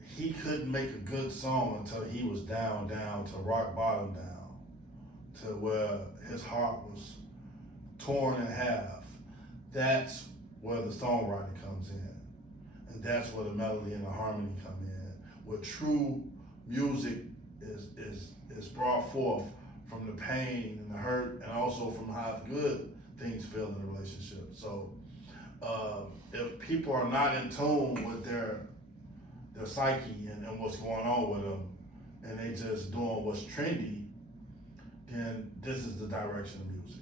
He couldn't make a good song until he was down to rock bottom, down to where his heart was torn in half. That's where the songwriting comes in, and that's where the melody and the harmony come in. Where true music is brought forth from the pain and the hurt, and also from how good things feel in a relationship. So, if people are not in tune with their psyche and what's going on with them, and they just doing what's trendy, then this is the direction of music.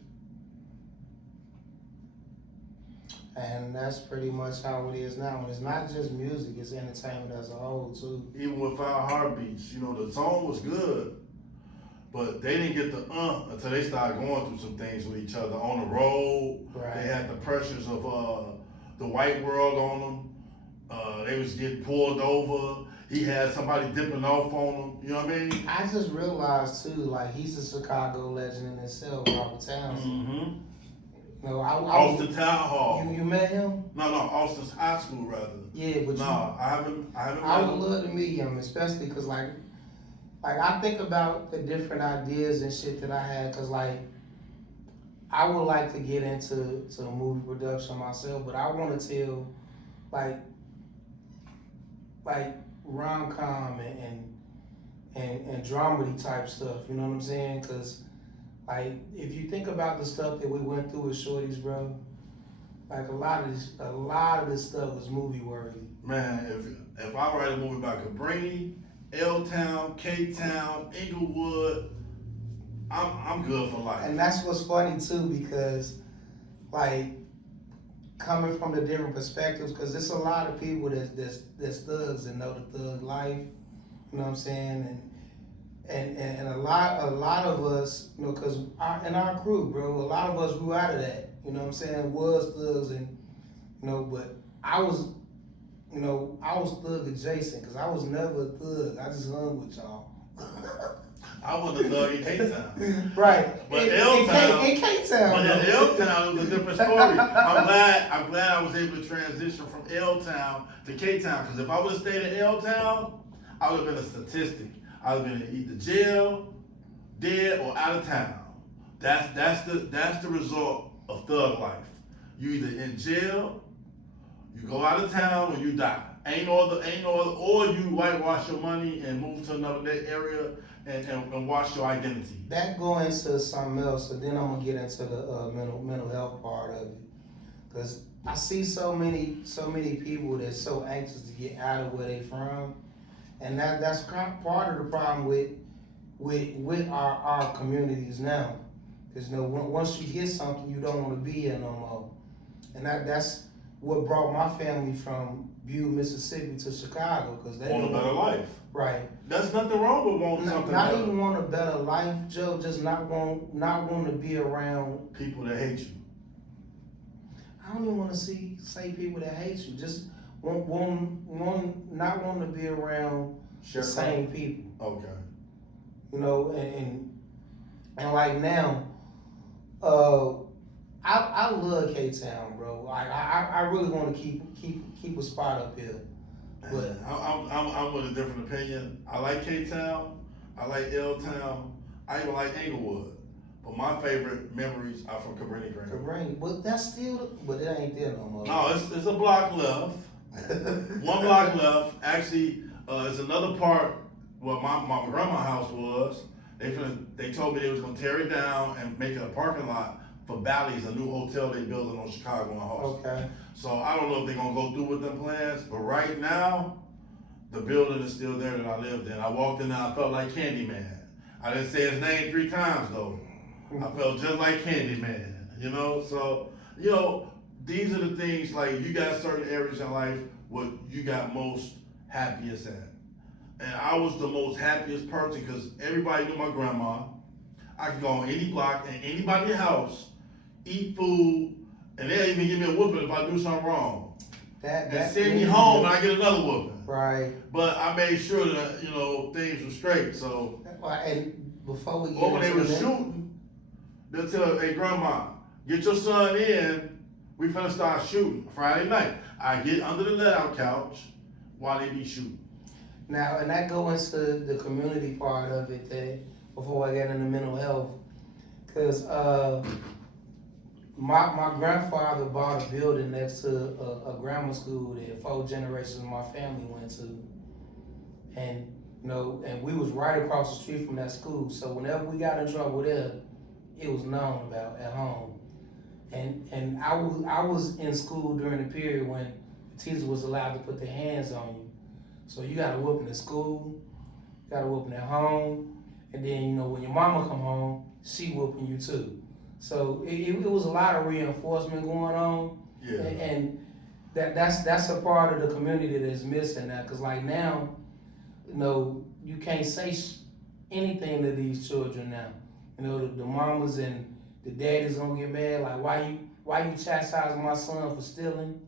And that's pretty much how it is now. And it's not just music, it's entertainment as a whole too. Even with Our Heartbeats, the song was good, but they didn't get the until they started going through some things with each other on the road. Right. They had the pressures of the white world on them. They was getting pulled over. He had somebody dipping off on him. You know what I mean? I just realized too, like he's a Chicago legend in itself, Robert Townsend. Mm-hmm. Austin Town Hall. You met him? No, Austin's high school rather. Yeah, but I haven't. I would love to meet him, especially because like I think about the different ideas and shit that I had, cause like I would like to get into movie production myself, but I want to tell like rom-com and dramedy type stuff. You know what I'm saying? Cause like if you think about the stuff that we went through with Shorties, bro, like a lot of this stuff was movie worthy. Man, if I write a movie about Cabrini, L-Town, K-Town, Inglewood, I'm good for life. And that's what's funny too, because like coming from the different perspectives, because there's a lot of people that's thugs and know the thug life. You know what I'm saying? And a lot of us, because in our crew, bro, a lot of us grew out of that. You know what I'm saying? Was thugs and but I was thug adjacent because I was never a thug. I just hung with y'all. I wasn't a thug in K-Town. Right. But L-Town. In K-Town. But in L-Town, it was a different story. I'm glad I was able to transition from L-Town to K-Town. Because if I would have stayed in L-Town, I would have been a statistic. I would have been in either jail, dead, or out of town. That's the result of thug life. You either in jail, you go out of town, or you die. Ain't no other, or you whitewash your money and move to another area and wash your identity. That go into something else, so then I'm gonna get into the mental health part of it, because I see so many people that's so anxious to get out of where they from, and that's part of the problem with our communities now, because once you get something, you don't want to be here no more, and that's what brought my family from Butte, Mississippi to Chicago, because they want a better life. Right. That's nothing wrong with wanting something not better. even want a better life, Joe. Just not want to be around people that hate you. I don't even want to say people that hate you. Just not want to be around the same people. Okay. And like now, I love K-Town, bro. I really want to keep a spot up here. But I'm with a different opinion. I like K-Town. I like L-Town. I even like Inglewood. But my favorite memories are from Cabrini Green. Cabrini, but it ain't there no more. No, it's a block left. One block left. Actually, it's another part where my grandma's house was. They told me they was gonna tear it down and make it a parking lot for Bally's, a new hotel they building on Chicago and Austin. Okay. So I don't know if they're gonna go through with them plans, but right now, the building is still there that I lived in. I walked in there, I felt like Candyman. I didn't say his name 3 times though. I felt just like Candyman, So, these are the things, like, you got certain areas in life where you got most happiest at. And I was the most happiest person because everybody knew my grandma. I could go on any block in anybody's house, eat food, and they'll even give me a whooping if I do something wrong. And send me home and I get another whooping. Right. But I made sure that, things were straight. So, and before we get when they were shooting, they'll tell, hey, grandma, get your son in. We finna start shooting Friday night. I get under the let-out couch while they be shooting. Now, and that go into the community part of it that before I get into mental health, because my grandfather bought a building next to a grammar school that 4 generations of my family went to, and and we was right across the street from that school. So whenever we got in trouble there, it was known about at home. And I was in school during the period when the teacher was allowed to put their hands on you. So you got a whooping at school, you got a whooping at home, and then when your mama come home, she whooping you too. So it was a lot of reinforcement going on, Yeah. and that's a part of the community that is missing now. Cause like now, you can't say anything to these children now. The mamas and the daddies gonna get mad. Like why you chastising my son for stealing?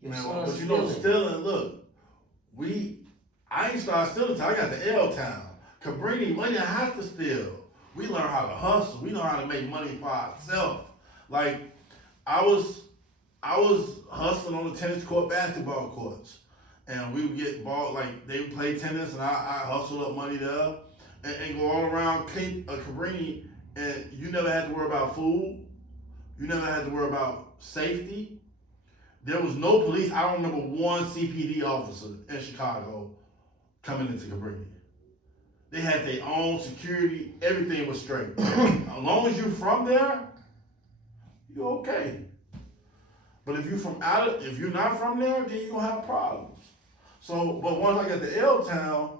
Your Man, son's but stealing. Look. I ain't started stealing till I got to L-Town. Cabrini, money I have to steal. We learn how to hustle. We know how to make money for ourselves. Like, I was hustling on the tennis court, basketball courts. And we would get ball, like, they would play tennis, and I hustled up money there. And go all around Cabrini, and you never had to worry about food. You never had to worry about safety. There was no police. I don't remember one CPD officer in Chicago coming into Cabrini. They had their own security. Everything was straight. As long as you're from there, you're okay. But if you're not from there, then you're gonna have problems. So, but once I got to L-Town,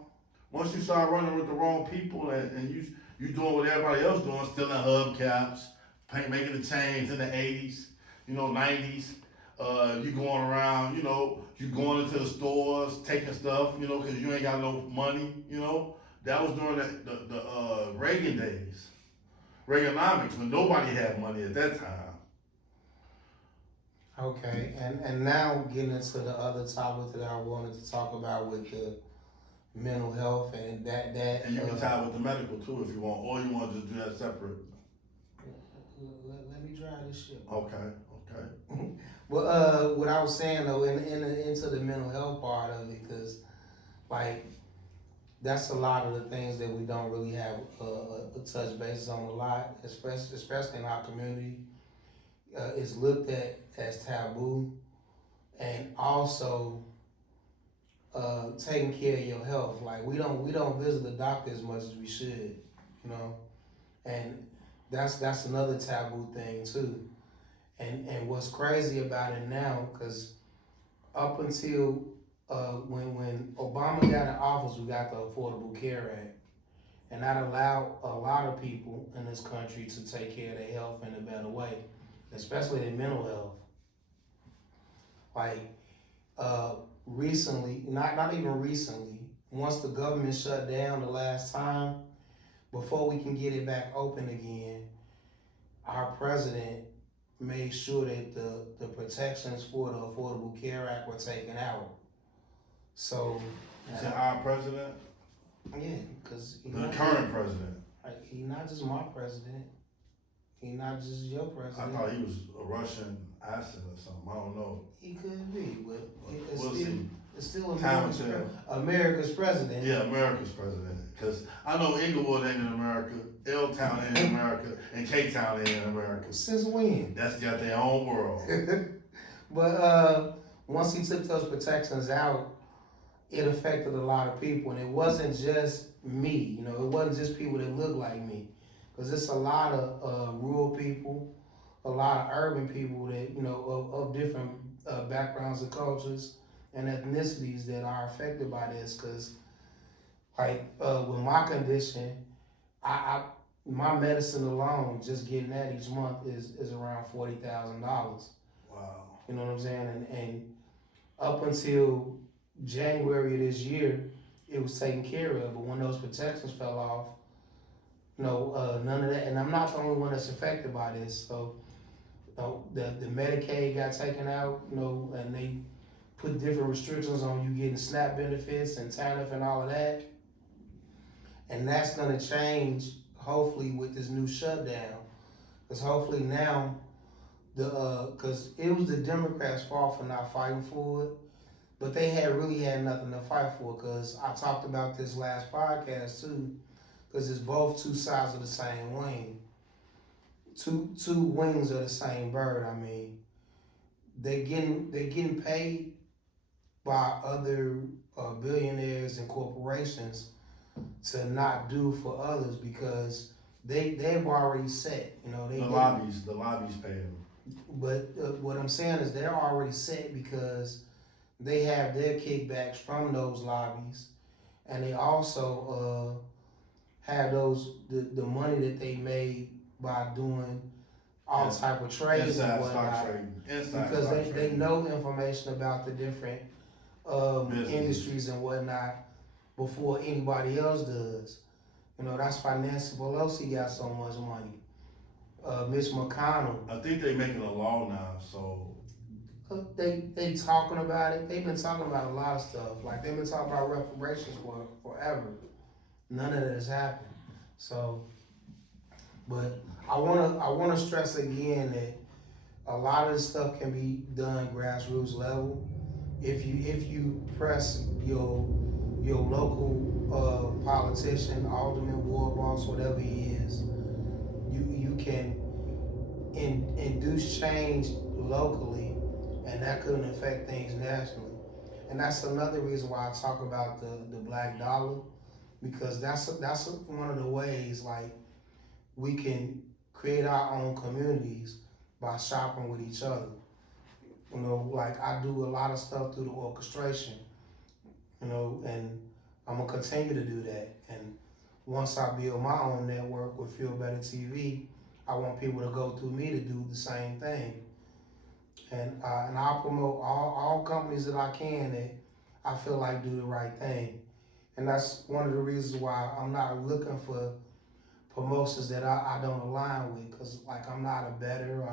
once you start running with the wrong people and you doing what everybody else doing, stealing hubcaps, making the chains in the 80s, 90s. You going around, you going into the stores, taking stuff, because you ain't got no money, That was during the Reagan days, Reaganomics, when nobody had money at that time. Okay, and now getting into the other topic that I wanted to talk about with the mental health and that. And you can tie with the medical too if you want, or you want to just do that separate. Let me try this shit. Okay. Well, what I was saying though, into the mental health part of it, because like that's a lot of the things that we don't really have a touch basis on a lot, especially in our community. It's looked at as taboo, and also taking care of your health. Like we don't visit the doctor as much as we should, and that's another taboo thing too. And what's crazy about it now, because up until when Obama got in office, we got the Affordable Care Act, and that allowed a lot of people in this country to take care of their health in a better way, especially their mental health. Like recently, not even recently, once the government shut down the last time, before we can get it back open again, our president made sure that the protections for the Affordable Care Act were taken out. So, Is it our president? Yeah, because The current president. He's not just my president. He's not just your president. I thought he was a Russian asset or something. I don't know. He could be, but it's still America's president. Yeah, America's president. Because I know Inglewood ain't in America, L-Town ain't in America, and K-Town ain't in America. Since when? That's got their own world. But once he took those protections out, it affected a lot of people, and it wasn't just me. It wasn't just people that look like me, because it's a lot of rural people, a lot of urban people that of different backgrounds and cultures and ethnicities that are affected by this. Because with my condition, my medicine alone, just getting that each month is around $40,000. Wow. You know what I'm saying? And up until January of this year, it was taken care of. But when those protections fell off, none of that. And I'm not the only one that's affected by this. So, the Medicaid got taken out, and they put different restrictions on you getting SNAP benefits and TANF and all of that. And that's going to change, hopefully, with this new shutdown. Because hopefully now, because it was the Democrats' fault for not fighting for it. but they really had nothing to fight for. Cause I talked about this last podcast too. Cause it's both two sides of the same wing. Two wings of the same bird. I mean, they getting paid by other billionaires and corporations to not do for others because they've already set. You know, the lobbies pay them. But what I'm saying is they're already set because they have their kickbacks from those lobbies, and they also have the money that they made by doing all type of trades and whatnot. Because they know information about the different industries and whatnot before anybody else does. You know, that's why Nancy Pelosi got so much money. Mitch McConnell. I think they're making a law now, so. They talking about it. They've been talking about a lot of stuff. Like they've been talking about reparations for forever. None of that has happened. So, but I wanna stress again that a lot of this stuff can be done grassroots level. If you press your local politician, alderman, ward boss, whatever he is, you can induce change locally, and that couldn't affect things nationally. And that's another reason why I talk about the black dollar, because that's one of the ways like we can create our own communities by shopping with each other. You know, like I do a lot of stuff through the orchestration, you know, and I'm gonna continue to do that. And once I build my own network with Feel Better TV, I want people to go through me to do the same thing. And I'll promote all companies that I can that I feel like do the right thing. And that's one of the reasons why I'm not looking for promotions that I don't align with, because like I'm not a better.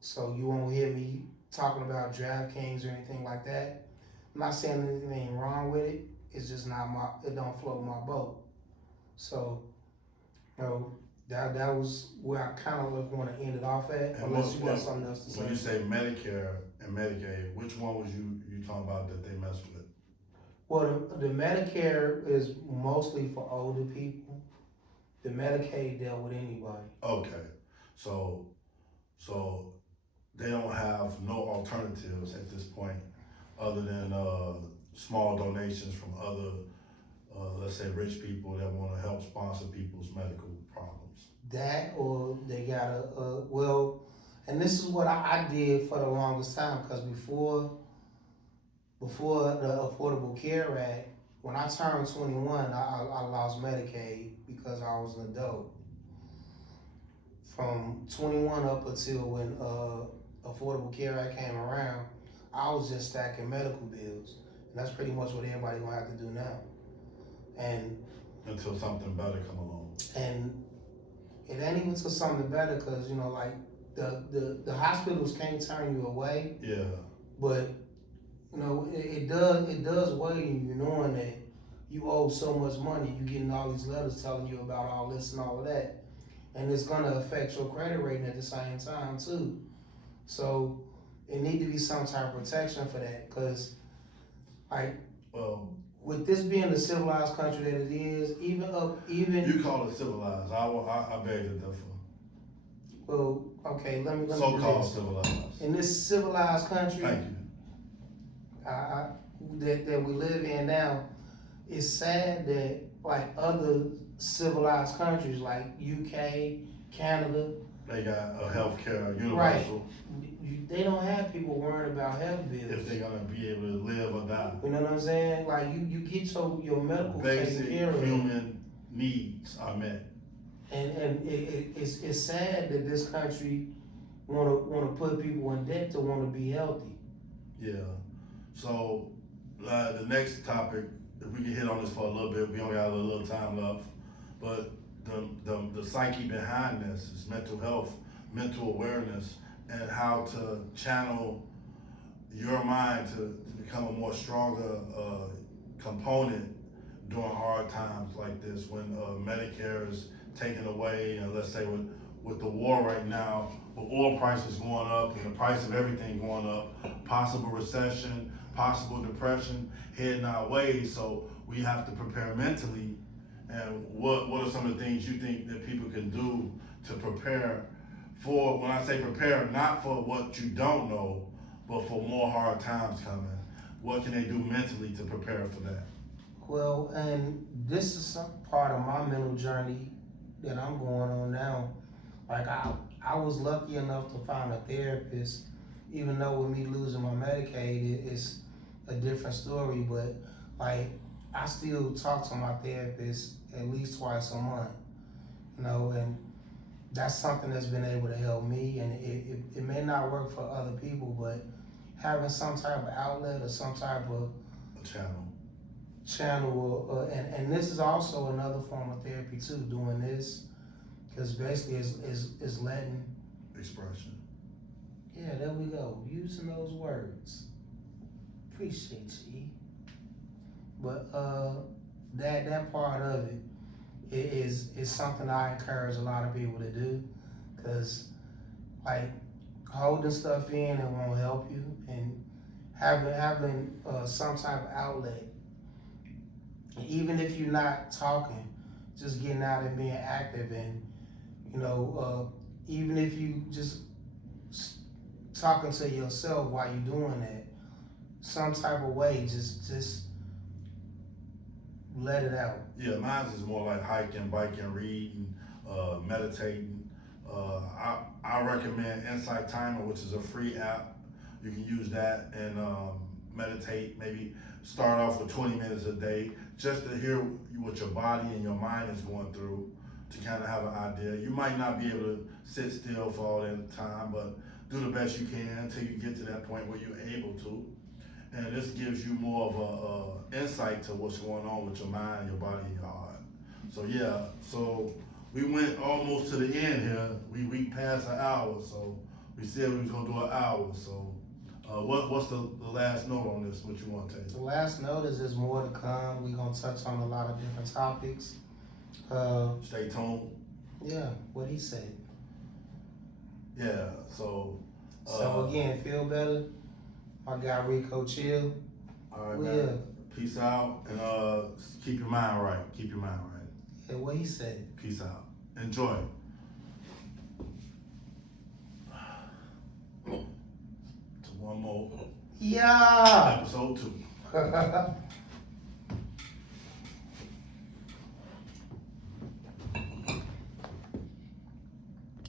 So you won't hear me talking about DraftKings or anything like that. I'm not saying anything wrong with it. It's just not it don't float my boat. So, you know, that was where I kind of want to end it off at. And unless you got something else to say. When you say Medicare and Medicaid, which one was you talking about that they messed with? Well, the Medicare is mostly for older people. The Medicaid dealt with anybody. Okay, so they don't have no alternatives at this point other than small donations from other, let's say, rich people that want to help sponsor people's medical problems. That, or they got and this is what I did for the longest time, because before the Affordable Care Act, when I turned 21, I lost Medicaid because I was an adult. From 21 up until when Affordable Care Act came around, I was just stacking medical bills. And that's pretty much what everybody's gonna have to do now. And until something better come along. And it ain't even till something better, because, you know, like the hospitals can't turn you away. Yeah. But, you know, it does weigh you knowing that you owe so much money. You getting all these letters telling you about all this and all of that. And it's gonna affect your credit rating at the same time too. So it need to be some type of protection for that, because like, well, with this being the civilized country that it is, even you call it civilized. I beg to differ. Well, okay, let me so-called civilized. In this civilized country, thank you, that we live in now, it's sad that like other civilized countries like UK, Canada, they got a healthcare universal. Right. They don't have people worrying about health bills. If they're gonna be able to live or die. You know what I'm saying? Like you get your medical basic taken care of. Human needs are met. And it's sad that this country wanna put people in debt to wanna be healthy. Yeah. So the next topic, if we can hit on this for a little bit, we only got a little time left. But the psyche behind this is mental health, mental awareness, and how to channel your mind to become a more stronger component during hard times like this, when Medicare is taken away, and let's say with the war right now, with oil prices going up and the price of everything going up, possible recession, possible depression heading our way. So we have to prepare mentally. And what are some of the things you think that people can do to prepare for, when I say prepare, not for what you don't know, but for more hard times coming? What can they do mentally to prepare for that? Well, and this is some part of my mental journey that I'm going on now. Like I was lucky enough to find a therapist, even though with me losing my Medicaid, it's a different story. But like I still talk to my therapist at least twice a month, and that's something that's been able to help me. And it may not work for other people, but having some type of outlet or some type of channel, and this is also another form of therapy too. Doing this, because basically is letting expression. Yeah, there we go. Using those words. Appreciate you. But that part of it is something I encourage a lot of people to do, because like holding stuff in, it won't help you, and having some type of outlet, even if you're not talking, just getting out and being active, and even if you just talking to yourself while you're doing that, some type of way, just let it out. Yeah, mine is more like hiking, biking, reading, meditating. I recommend Insight Timer, which is a free app. You can use that and meditate. Maybe start off with 20 minutes a day, just to hear what your body and your mind is going through, to kind of have an idea. You might not be able to sit still for all that time, but do the best you can until you get to that point where you're able to. And this gives you more of a insight to what's going on with your mind, your body, and your heart. So yeah, so we went almost to the end here. We passed an hour, so we said we was gonna do an hour. So what's the last note on this? What you want to take? The last note is there's more to come. We're gonna touch on a lot of different topics. Stay tuned. Yeah, what he said. Yeah, so again, feel better. My guy Rico Chill. All right, man. Peace out, and keep your mind right. Keep your mind right. Yeah, what he said. Peace out. Enjoy. To one more. Yeah. Episode 2.